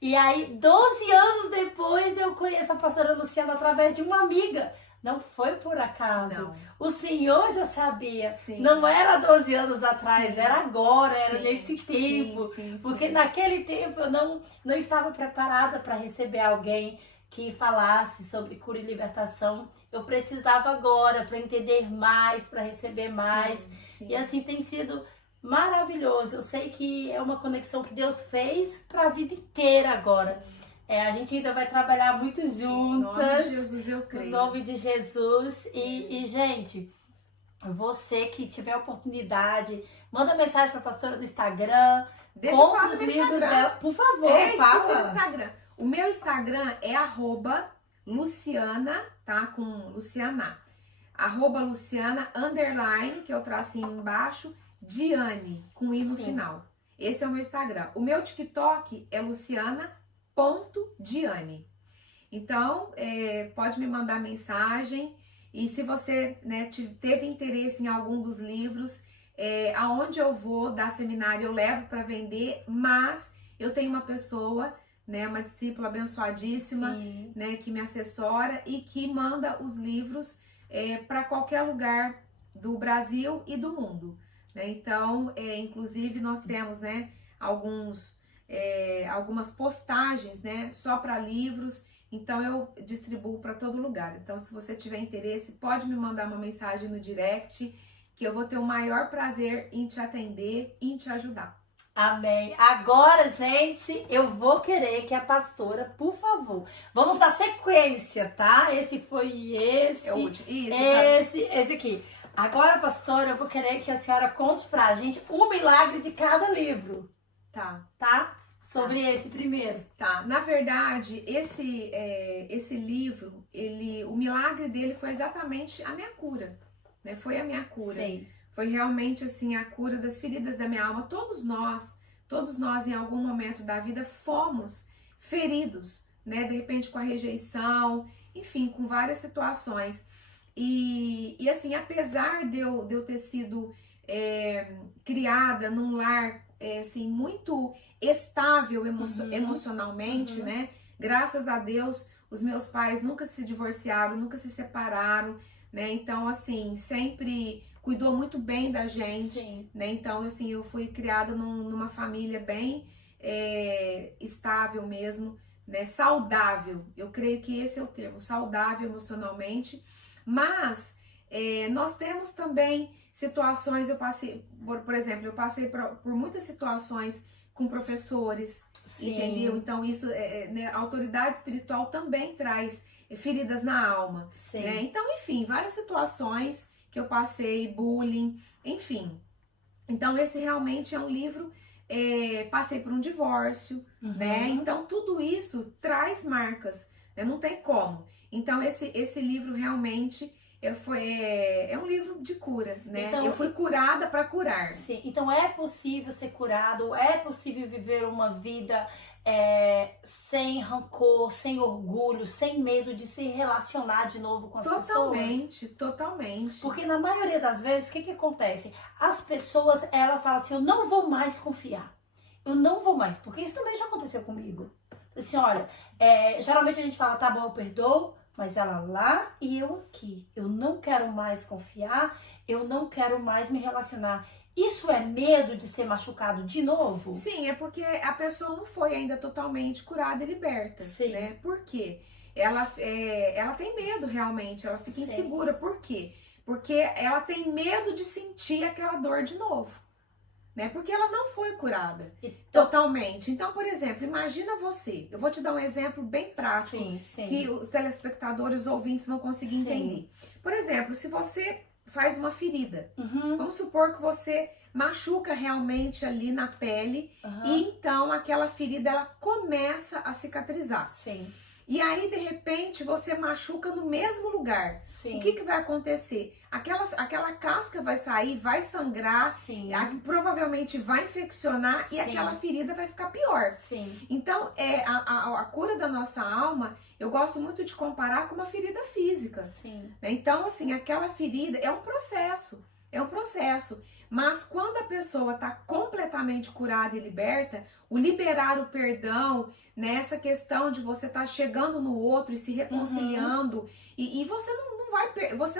E aí, 12 anos depois, eu conheço a pastora Luciana através de uma amiga. Não foi por acaso. Não. O Senhor já sabia. Não era 12 anos atrás, era agora, era nesse tempo. Porque naquele tempo eu não estava preparada para receber alguém que falasse sobre cura e libertação. Eu precisava agora para entender mais, para receber mais. Sim, sim. E assim tem sido maravilhoso. Eu sei que é uma conexão que Deus fez para a vida inteira agora. A gente ainda vai trabalhar muito juntas. Em nome de Jesus, eu creio. Em nome de Jesus. E gente, você que tiver oportunidade, manda mensagem para a pastora no Instagram. Deixa eu falar do meu livros Instagram. dela. Por favor, esqueci do fala. Instagram. O meu Instagram é @Luciana, tá? Com Luciana. @Luciana, _, que é o tracinho embaixo, Diane, com I no final. Esse é o meu Instagram. O meu TikTok é luciana.diane. Então, pode me mandar mensagem. E se você, né, teve interesse em algum dos livros, aonde eu vou dar seminário, eu levo para vender, mas eu tenho uma pessoa, né, uma discípula abençoadíssima, né, que me assessora e que manda os livros para qualquer lugar do Brasil e do mundo, né? Então, inclusive nós temos, né, algumas postagens, né, só para livros. Então eu distribuo para todo lugar. Então, se você tiver interesse, pode me mandar uma mensagem no direct, que eu vou ter o maior prazer em te atender e em te ajudar. Amém. Agora, gente, eu vou querer que a pastora, por favor, vamos dar sequência, tá? Esse foi esse. É o último. Isso, esse aqui. Agora, pastora, eu vou querer que a senhora conte pra gente o milagre de cada livro. Tá? Sobre esse primeiro. Tá. Na verdade, esse livro, o milagre dele foi exatamente a minha cura, né? Foi a minha cura. Sim. Foi realmente assim a cura das feridas da minha alma. Todos nós em algum momento da vida fomos feridos, né? De repente com a rejeição, enfim, com várias situações. E assim, apesar de eu ter sido criada num lar assim, muito estável emocionalmente, né? Graças a Deus, os meus pais nunca se divorciaram, nunca se separaram, né? Então, assim, sempre cuidou muito bem da gente, né? Então, assim, eu fui criada numa família bem estável mesmo, né? Saudável. Eu creio que esse é o termo, saudável emocionalmente. Mas nós temos também situações, eu passei, por exemplo, eu passei por muitas situações com professores, entendeu? Então isso, né, a autoridade espiritual também traz feridas na alma, né? Então, enfim, várias situações que eu passei, bullying, enfim. Então esse realmente é um livro, passei por um divórcio, né? Então tudo isso traz marcas, né? Não tem como. Então esse livro realmente é um livro de cura, né? Então, eu fui curada para curar. Sim, então é possível ser curado, é possível viver uma vida sem rancor, sem orgulho, sem medo de se relacionar de novo com as pessoas? Totalmente. Porque na maioria das vezes, o que acontece? As pessoas, ela fala assim, eu não vou mais confiar. Eu não vou mais, porque isso também já aconteceu comigo. Assim, olha, geralmente a gente fala, tá bom, eu perdoo, mas ela lá e eu aqui. Eu não quero mais confiar, eu não quero mais me relacionar. Isso é medo de ser machucado de novo? Sim, é porque a pessoa não foi ainda totalmente curada e liberta. Sim. Né? Por quê? Ela tem medo realmente, ela fica insegura. Por quê? Porque ela tem medo de sentir aquela dor de novo. Né? Porque ela não foi curada totalmente. Então, por exemplo, imagina você. Eu vou te dar um exemplo bem prático que os telespectadores, os ouvintes vão conseguir entender. Por exemplo, se você faz uma ferida, vamos supor que você machuca realmente ali na pele e então aquela ferida ela começa a cicatrizar. E aí, de repente, você machuca no mesmo lugar. O que vai acontecer? Aquela casca vai sair, vai sangrar, provavelmente vai infeccionar e aquela ferida vai ficar pior. Então, a cura da nossa alma, eu gosto muito de comparar com uma ferida física. Então, assim, aquela ferida é um processo. Mas quando a pessoa está completamente curada e liberta, o liberar o perdão, nessa questão de você estar chegando no outro e se reconciliando, e você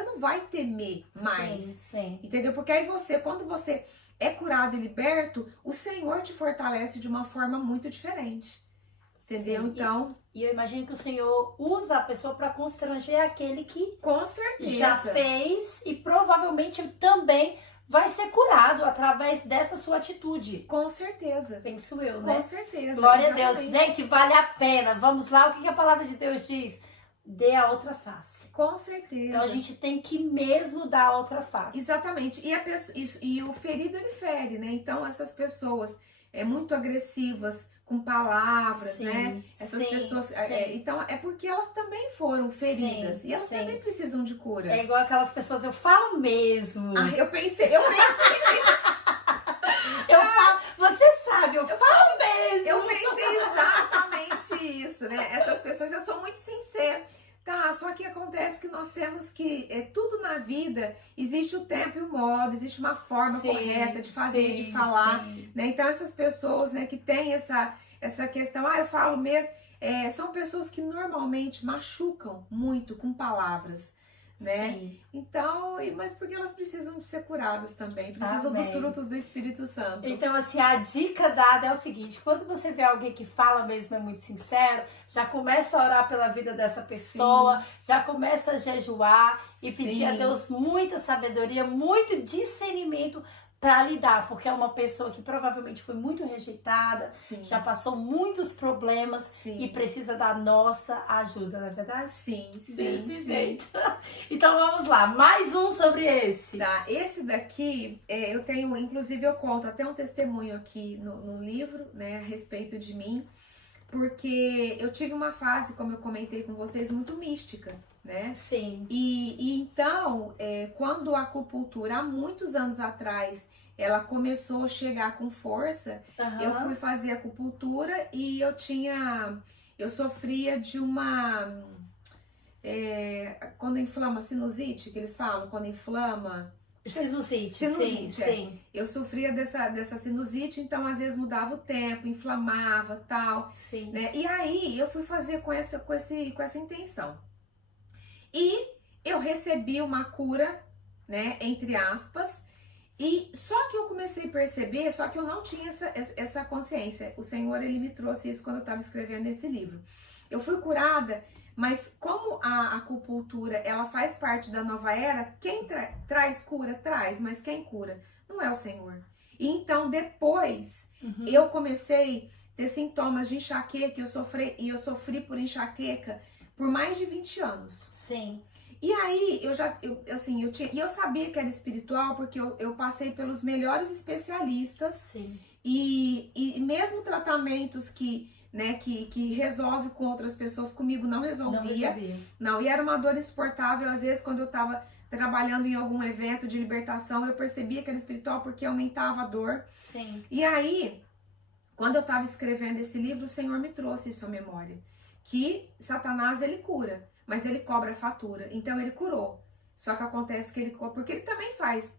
não vai temer mais, entendeu? Porque aí quando você é curado e liberto, o Senhor te fortalece de uma forma muito diferente. entendeu? Sim. Então, E eu imagino que o Senhor usa a pessoa para constranger aquele que com certeza. já fez e provavelmente também vai ser curado através dessa sua atitude. Com certeza. Penso eu, né? Com certeza. Glória a Deus. exatamente. Gente, vale a pena. Vamos lá, o que a palavra de Deus diz? Dê a outra face. Com certeza. Então a gente tem que mesmo dar a outra face. Exatamente. E, e o ferido, ele fere, né? Então, essas pessoas muito agressivas, com palavras, Sim, né? Essas sim, pessoas. sim. Então, é porque elas também foram feridas. Sim, e elas sim. também precisam de cura. É igual aquelas pessoas, eu falo mesmo. Ah, eu pensei nisso. Eu falo, você sabe, eu falo mesmo. Eu pensei exatamente isso, né? Essas pessoas, eu sou muito sincera. Tá, só que acontece que nós temos que, tudo na vida, existe o tempo e o modo, existe uma forma Sim, correta de fazer, sim, de falar, sim. né? Então essas pessoas, né, que têm essa questão, eu falo mesmo, são pessoas que normalmente machucam muito com palavras, né? Sim. Então, mas porque elas precisam de ser curadas também, precisam dos Amém. frutos do Espírito Santo. Então, assim, a dica dada é o seguinte: quando você vê alguém que fala mesmo, é muito sincero, já começa a orar pela vida dessa pessoa, já começa a jejuar e pedir a Deus muita sabedoria, muito discernimento para lidar, porque é uma pessoa que provavelmente foi muito rejeitada, Sim. já passou muitos problemas Sim. e precisa da nossa ajuda, não é verdade? Sim, sim, Desse sim. jeito. Então vamos lá, mais um sobre esse. Tá, esse daqui, eu tenho, inclusive eu conto até um testemunho aqui no livro, né, a respeito de mim, porque eu tive uma fase, como eu comentei com vocês, muito mística, né? Sim. E então, quando a acupuntura, há muitos anos atrás, ela começou a chegar com força, eu fui fazer acupuntura e eu sofria de uma... quando inflama sinusite, que eles falam, quando inflama... Sinusite, Sinusite, sim. Eu sofria dessa sinusite, então às vezes mudava o tempo, inflamava, tal, Sim. né? E aí eu fui fazer com essa intenção. E eu recebi uma cura, né, entre aspas, e só que eu comecei a perceber, só que eu não tinha essa consciência. O Senhor, ele me trouxe isso quando eu estava escrevendo esse livro. Eu fui curada, mas como a acupuntura, ela faz parte da nova era, quem traz cura, traz, mas quem cura não é o Senhor. E então, depois, eu comecei a ter sintomas de enxaqueca, e eu sofri por enxaqueca por mais de 20 anos. Sim. E aí, eu sabia que era espiritual, porque eu passei pelos melhores especialistas. Sim. E mesmo tratamentos que resolve com outras pessoas, comigo não resolvia. Não, e era uma dor insuportável. Às vezes, quando eu tava trabalhando em algum evento de libertação, eu percebia que era espiritual porque aumentava a dor. Sim. E aí, quando eu tava escrevendo esse livro, o Senhor me trouxe isso à memória. Que Satanás, ele cura, mas ele cobra fatura. Então, ele curou. Só que acontece que porque ele também faz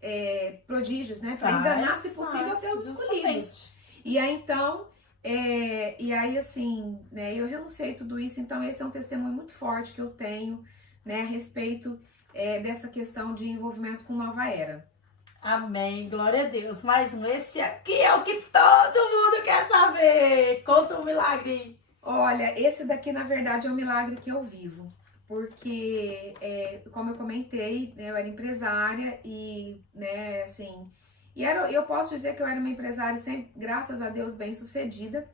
prodígios, né? Para enganar, se possível, até os escolhidos. E aí, então... assim, né, eu renunciei tudo isso, então esse é um testemunho muito forte que eu tenho, né, a respeito dessa questão de envolvimento com nova era. Amém, glória a Deus. Mais um, esse aqui é o que todo mundo quer saber. Conta um milagre. Olha, esse daqui na verdade é um milagre que eu vivo, porque como eu comentei, eu era empresária e, né, assim... eu posso dizer que eu era uma empresária, sempre, graças a Deus, bem sucedida.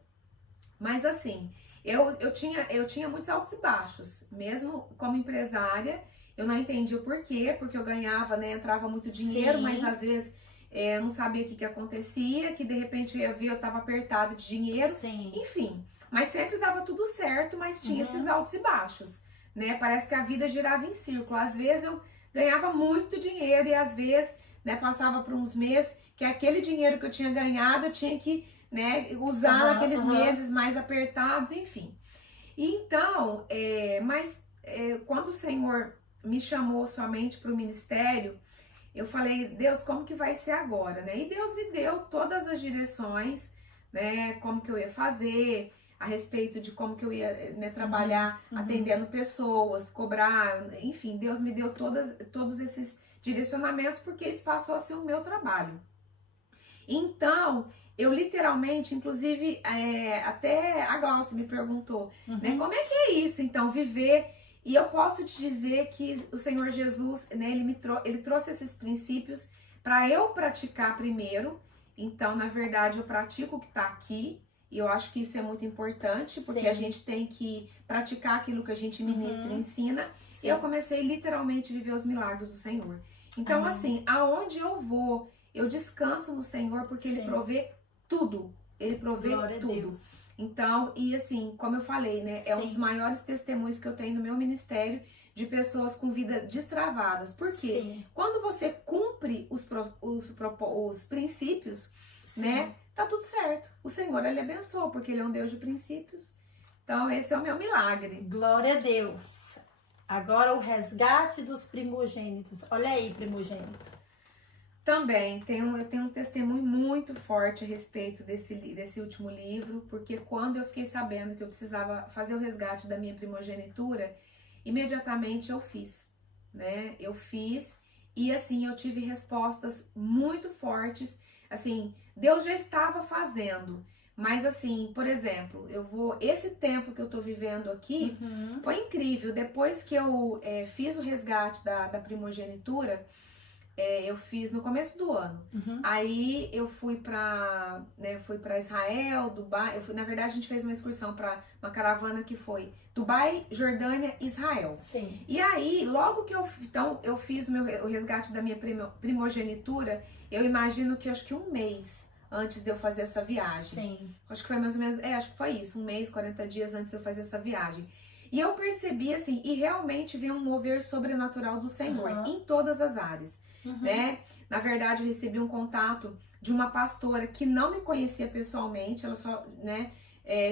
Mas assim, eu tinha muitos altos e baixos. Mesmo como empresária, eu não entendi o porquê, porque eu ganhava, né, entrava muito dinheiro, mas às vezes eu não sabia o que acontecia, que de repente eu ia ver, eu tava apertada de dinheiro. Sim. Enfim, mas sempre dava tudo certo, mas tinha esses altos e baixos, né? Parece que a vida girava em círculo. Às vezes eu ganhava muito dinheiro e às vezes... né, passava por uns meses que aquele dinheiro que eu tinha ganhado eu tinha que, né, usar naqueles meses mais apertados, enfim. E então, quando o Senhor me chamou somente para o ministério, eu falei, Deus, como que vai ser agora, né? E Deus me deu todas as direções, né, como que eu ia fazer, a respeito de como que eu ia, né, trabalhar atendendo pessoas, cobrar, enfim, Deus me deu todos esses direcionamentos, porque isso passou a ser o meu trabalho. Então, eu literalmente, inclusive, até a Glaucia me perguntou, né, como é que é isso, então, viver. E eu posso te dizer que o Senhor Jesus, né, ele trouxe esses princípios para eu praticar primeiro. Então, na verdade, eu pratico o que está aqui. E eu acho que isso é muito importante, porque Sim. a gente tem que praticar aquilo que a gente ministra e ensina. Sim. E eu comecei literalmente a viver os milagres do Senhor. Então, assim, aonde eu vou, eu descanso no Senhor, porque Ele provê tudo. Ele provê Glória tudo. A Deus. Então, e assim, como eu falei, né? É um dos maiores testemunhos que eu tenho no meu ministério de pessoas com vida destravadas. Por quê? Sim. Quando você cumpre os princípios, né? Tá tudo certo. O Senhor, Ele abençoa, porque Ele é um Deus de princípios. Então, esse é o meu milagre. Glória a Deus. Agora o resgate dos primogênitos. Olha aí, primogênito. Também eu tenho um testemunho muito forte a respeito desse último livro, porque quando eu fiquei sabendo que eu precisava fazer o resgate da minha primogenitura, imediatamente eu fiz, né? Eu fiz e assim eu tive respostas muito fortes. Assim, Deus já estava fazendo, mas assim, por exemplo, esse tempo que eu tô vivendo aqui foi incrível. Depois que eu fiz o resgate da primogenitura, eu fiz no começo do ano. Aí eu fui pra Israel, Dubai. Na verdade, a gente fez uma excursão para uma caravana que foi Dubai, Jordânia, Israel. Sim. E aí, logo que eu fiz o resgate da minha primogenitura, eu imagino que acho que um mês antes de eu fazer essa viagem. Sim. Acho que foi mais ou menos, acho que foi isso, um mês, 40 dias antes de eu fazer essa viagem. E eu percebi assim, e realmente vi um mover sobrenatural do Senhor em todas as áreas. Né? Na verdade, eu recebi um contato de uma pastora que não me conhecia pessoalmente, ela só, né,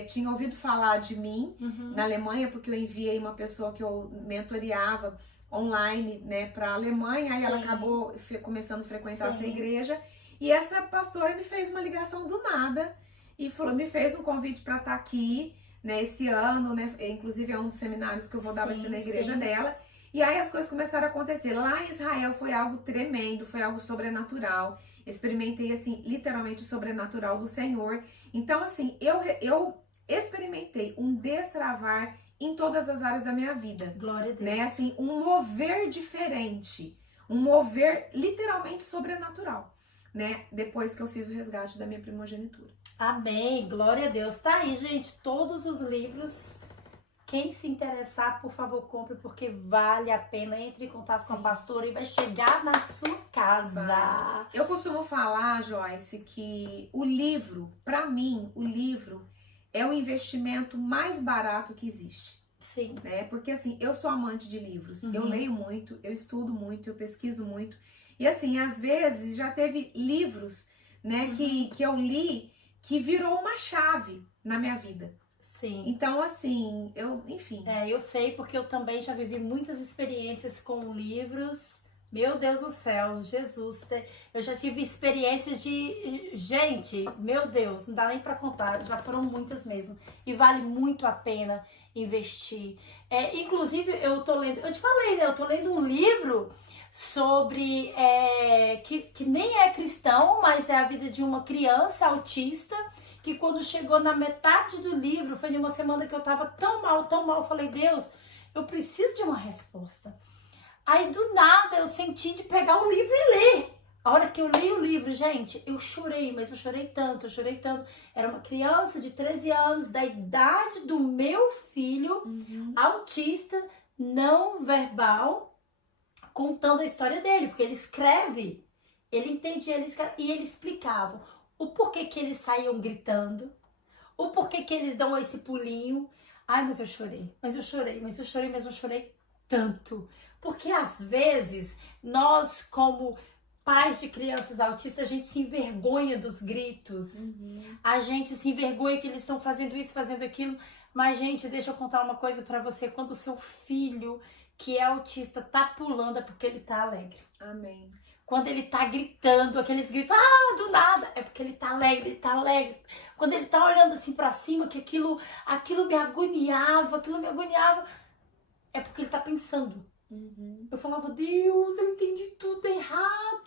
tinha ouvido falar de mim na Alemanha, porque eu enviei uma pessoa que eu mentoreava online, né, para a Alemanha, aí ela acabou começando a frequentar essa igreja, e essa pastora me fez uma ligação do nada e me fez um convite para estar aqui, né, esse ano, né, inclusive é um dos seminários que eu vou dar, vai ser na igreja dela. E aí as coisas começaram a acontecer. Lá em Israel foi algo tremendo, foi algo sobrenatural. Experimentei, assim, literalmente o sobrenatural do Senhor. Então, assim, eu experimentei um destravar em todas as áreas da minha vida. Glória a Deus. Né? Assim, um mover diferente. Um mover literalmente sobrenatural. Né? Depois que eu fiz o resgate da minha primogenitura. Amém. Glória a Deus. Tá aí, gente, todos os livros. Quem se interessar, por favor, compre, porque vale a pena. Entre em contato com a pastora e vai chegar na sua casa. Eu costumo falar, Joyce, que o livro, pra mim, o livro é o investimento mais barato que existe. Sim. Né? Porque assim, eu sou amante de livros. Eu leio muito, eu estudo muito, eu pesquiso muito. E assim, às vezes já teve livros, né, que eu li que virou uma chave na minha vida. Sim. Então, assim, enfim. Eu sei, porque eu também já vivi muitas experiências com livros. Meu Deus do céu, Jesus. Eu já tive experiências de... Gente, meu Deus, não dá nem pra contar. Já foram muitas mesmo. E vale muito a pena investir. Inclusive, eu tô lendo... Eu te falei, né? Eu tô lendo um livro sobre... que nem é cristão, mas é a vida de uma criança autista, que quando chegou na metade do livro, foi numa semana que eu tava tão mal, eu falei, Deus, eu preciso de uma resposta. Aí do nada eu senti de pegar o livro e ler. A hora que eu li o livro, gente, eu chorei, mas eu chorei tanto. Era uma criança de 13 anos, da idade do meu filho, autista, não verbal, contando a história dele, porque ele escreve, ele entendia, e ele explicava o porquê que eles saíam gritando, o porquê que eles dão esse pulinho. Ai, mas eu chorei tanto. Porque às vezes, nós como pais de crianças autistas, a gente se envergonha dos gritos. A gente se envergonha que eles estão fazendo isso, fazendo aquilo. Mas, gente, deixa eu contar uma coisa pra você. Quando o seu filho, que é autista, tá pulando, é porque ele tá alegre. Amém. Quando ele tá gritando, aqueles gritos, do nada, é porque ele tá alegre, Quando ele tá olhando assim pra cima, que aquilo me agoniava, é porque ele tá pensando. Eu falava, Deus, eu entendi tudo errado.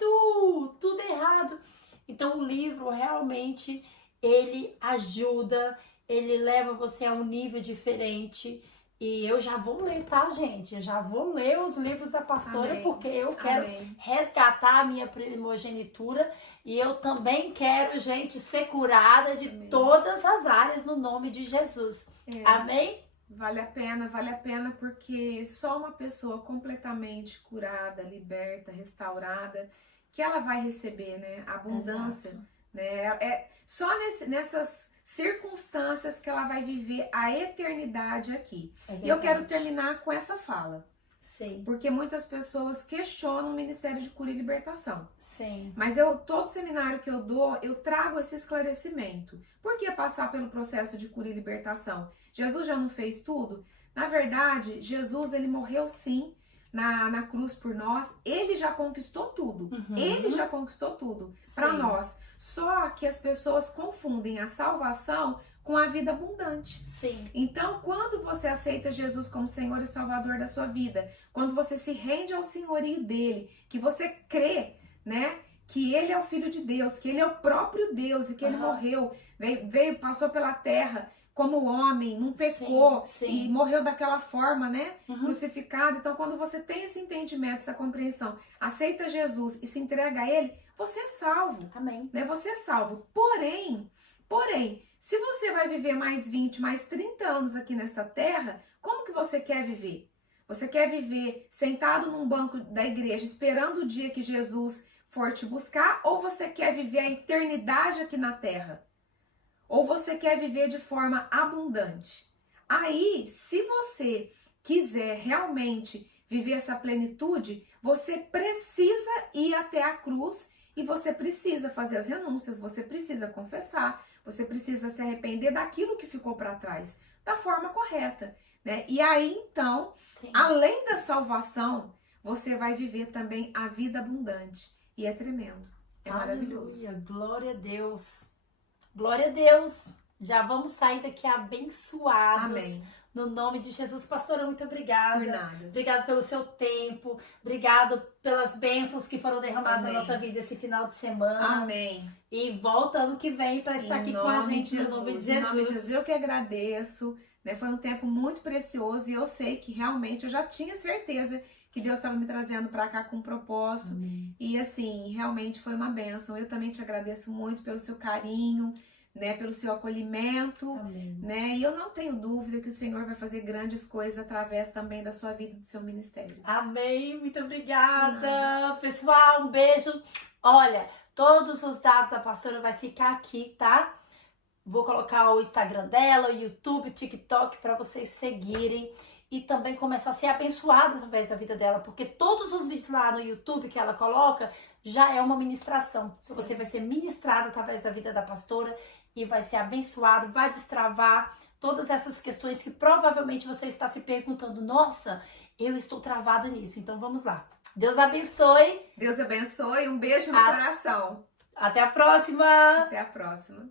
Então o livro realmente ele ajuda, ele leva você a um nível diferente. E eu já vou ler, tá, gente? Eu já vou ler os livros da pastora, Amém. porque eu quero Amém. resgatar a minha primogenitura e eu também quero, gente, ser curada de Amém. todas as áreas no nome de Jesus. Amém? Vale a pena, porque só uma pessoa completamente curada, liberta, restaurada, que ela vai receber, né? A abundância, Exato. né? É só nessas circunstâncias que ela vai viver a eternidade aqui. E eu quero terminar com essa fala. Sim. Porque muitas pessoas questionam o Ministério de Cura e Libertação. Sim. Mas todo seminário que eu dou, eu trago esse esclarecimento. Por que passar pelo processo de cura e libertação? Jesus já não fez tudo? Na verdade, Jesus, ele morreu sim na cruz por nós. Ele já conquistou tudo. Ele já conquistou tudo para nós. Só que as pessoas confundem a salvação com a vida abundante. Sim. Então, quando você aceita Jesus como Senhor e Salvador da sua vida, quando você se rende ao senhorio dele, que você crê, né, que ele é o Filho de Deus, que ele é o próprio Deus e que ele morreu, veio, passou pela terra como homem, não pecou e morreu daquela forma, né, crucificado. Então, quando você tem esse entendimento, essa compreensão, aceita Jesus e se entrega a ele, você é salvo. Amém. Né? Você é salvo. Porém, se você vai viver mais 20, mais 30 anos aqui nessa terra, como que você quer viver? Você quer viver sentado num banco da igreja, esperando o dia que Jesus for te buscar? Ou você quer viver a eternidade aqui na terra? Ou você quer viver de forma abundante? Aí, se você quiser realmente viver essa plenitude, você precisa ir até a cruz e você precisa fazer as renúncias, você precisa confessar, você precisa se arrepender daquilo que ficou para trás, da forma correta, né? E aí, então, além da salvação, você vai viver também a vida abundante. E é tremendo, é maravilhoso. Glória a Deus. Glória a Deus. Já vamos sair daqui abençoados. Amém. No nome de Jesus. Pastora, muito obrigada. Por nada. Obrigada pelo seu tempo. Obrigado pelas bênçãos que foram derramadas na nossa vida esse final de semana. Amém. E volta ano que vem para estar aqui com a gente no nome de Jesus. Em nome de Jesus, eu que agradeço. Né? Foi um tempo muito precioso e eu sei que realmente eu já tinha certeza que Deus estava me trazendo para cá com um propósito. Amém. E assim, realmente foi uma bênção. Eu também te agradeço muito pelo seu carinho, né, pelo seu acolhimento, né? E eu não tenho dúvida que o Senhor vai fazer grandes coisas através também da sua vida e do seu ministério. Amém, muito obrigada. Pessoal, um beijo. Olha, todos os dados da pastora vai ficar aqui, tá? Vou colocar o Instagram dela, o YouTube, o TikTok para vocês seguirem e também começar a ser abençoada através da vida dela, porque todos os vídeos lá no YouTube que ela coloca já é uma ministração. Então você vai ser ministrado através da vida da pastora e vai ser abençoado, vai destravar todas essas questões que provavelmente você está se perguntando, nossa, eu estou travada nisso. Então vamos lá. Deus abençoe. Deus abençoe. Um beijo no coração. Até a próxima. Até a próxima.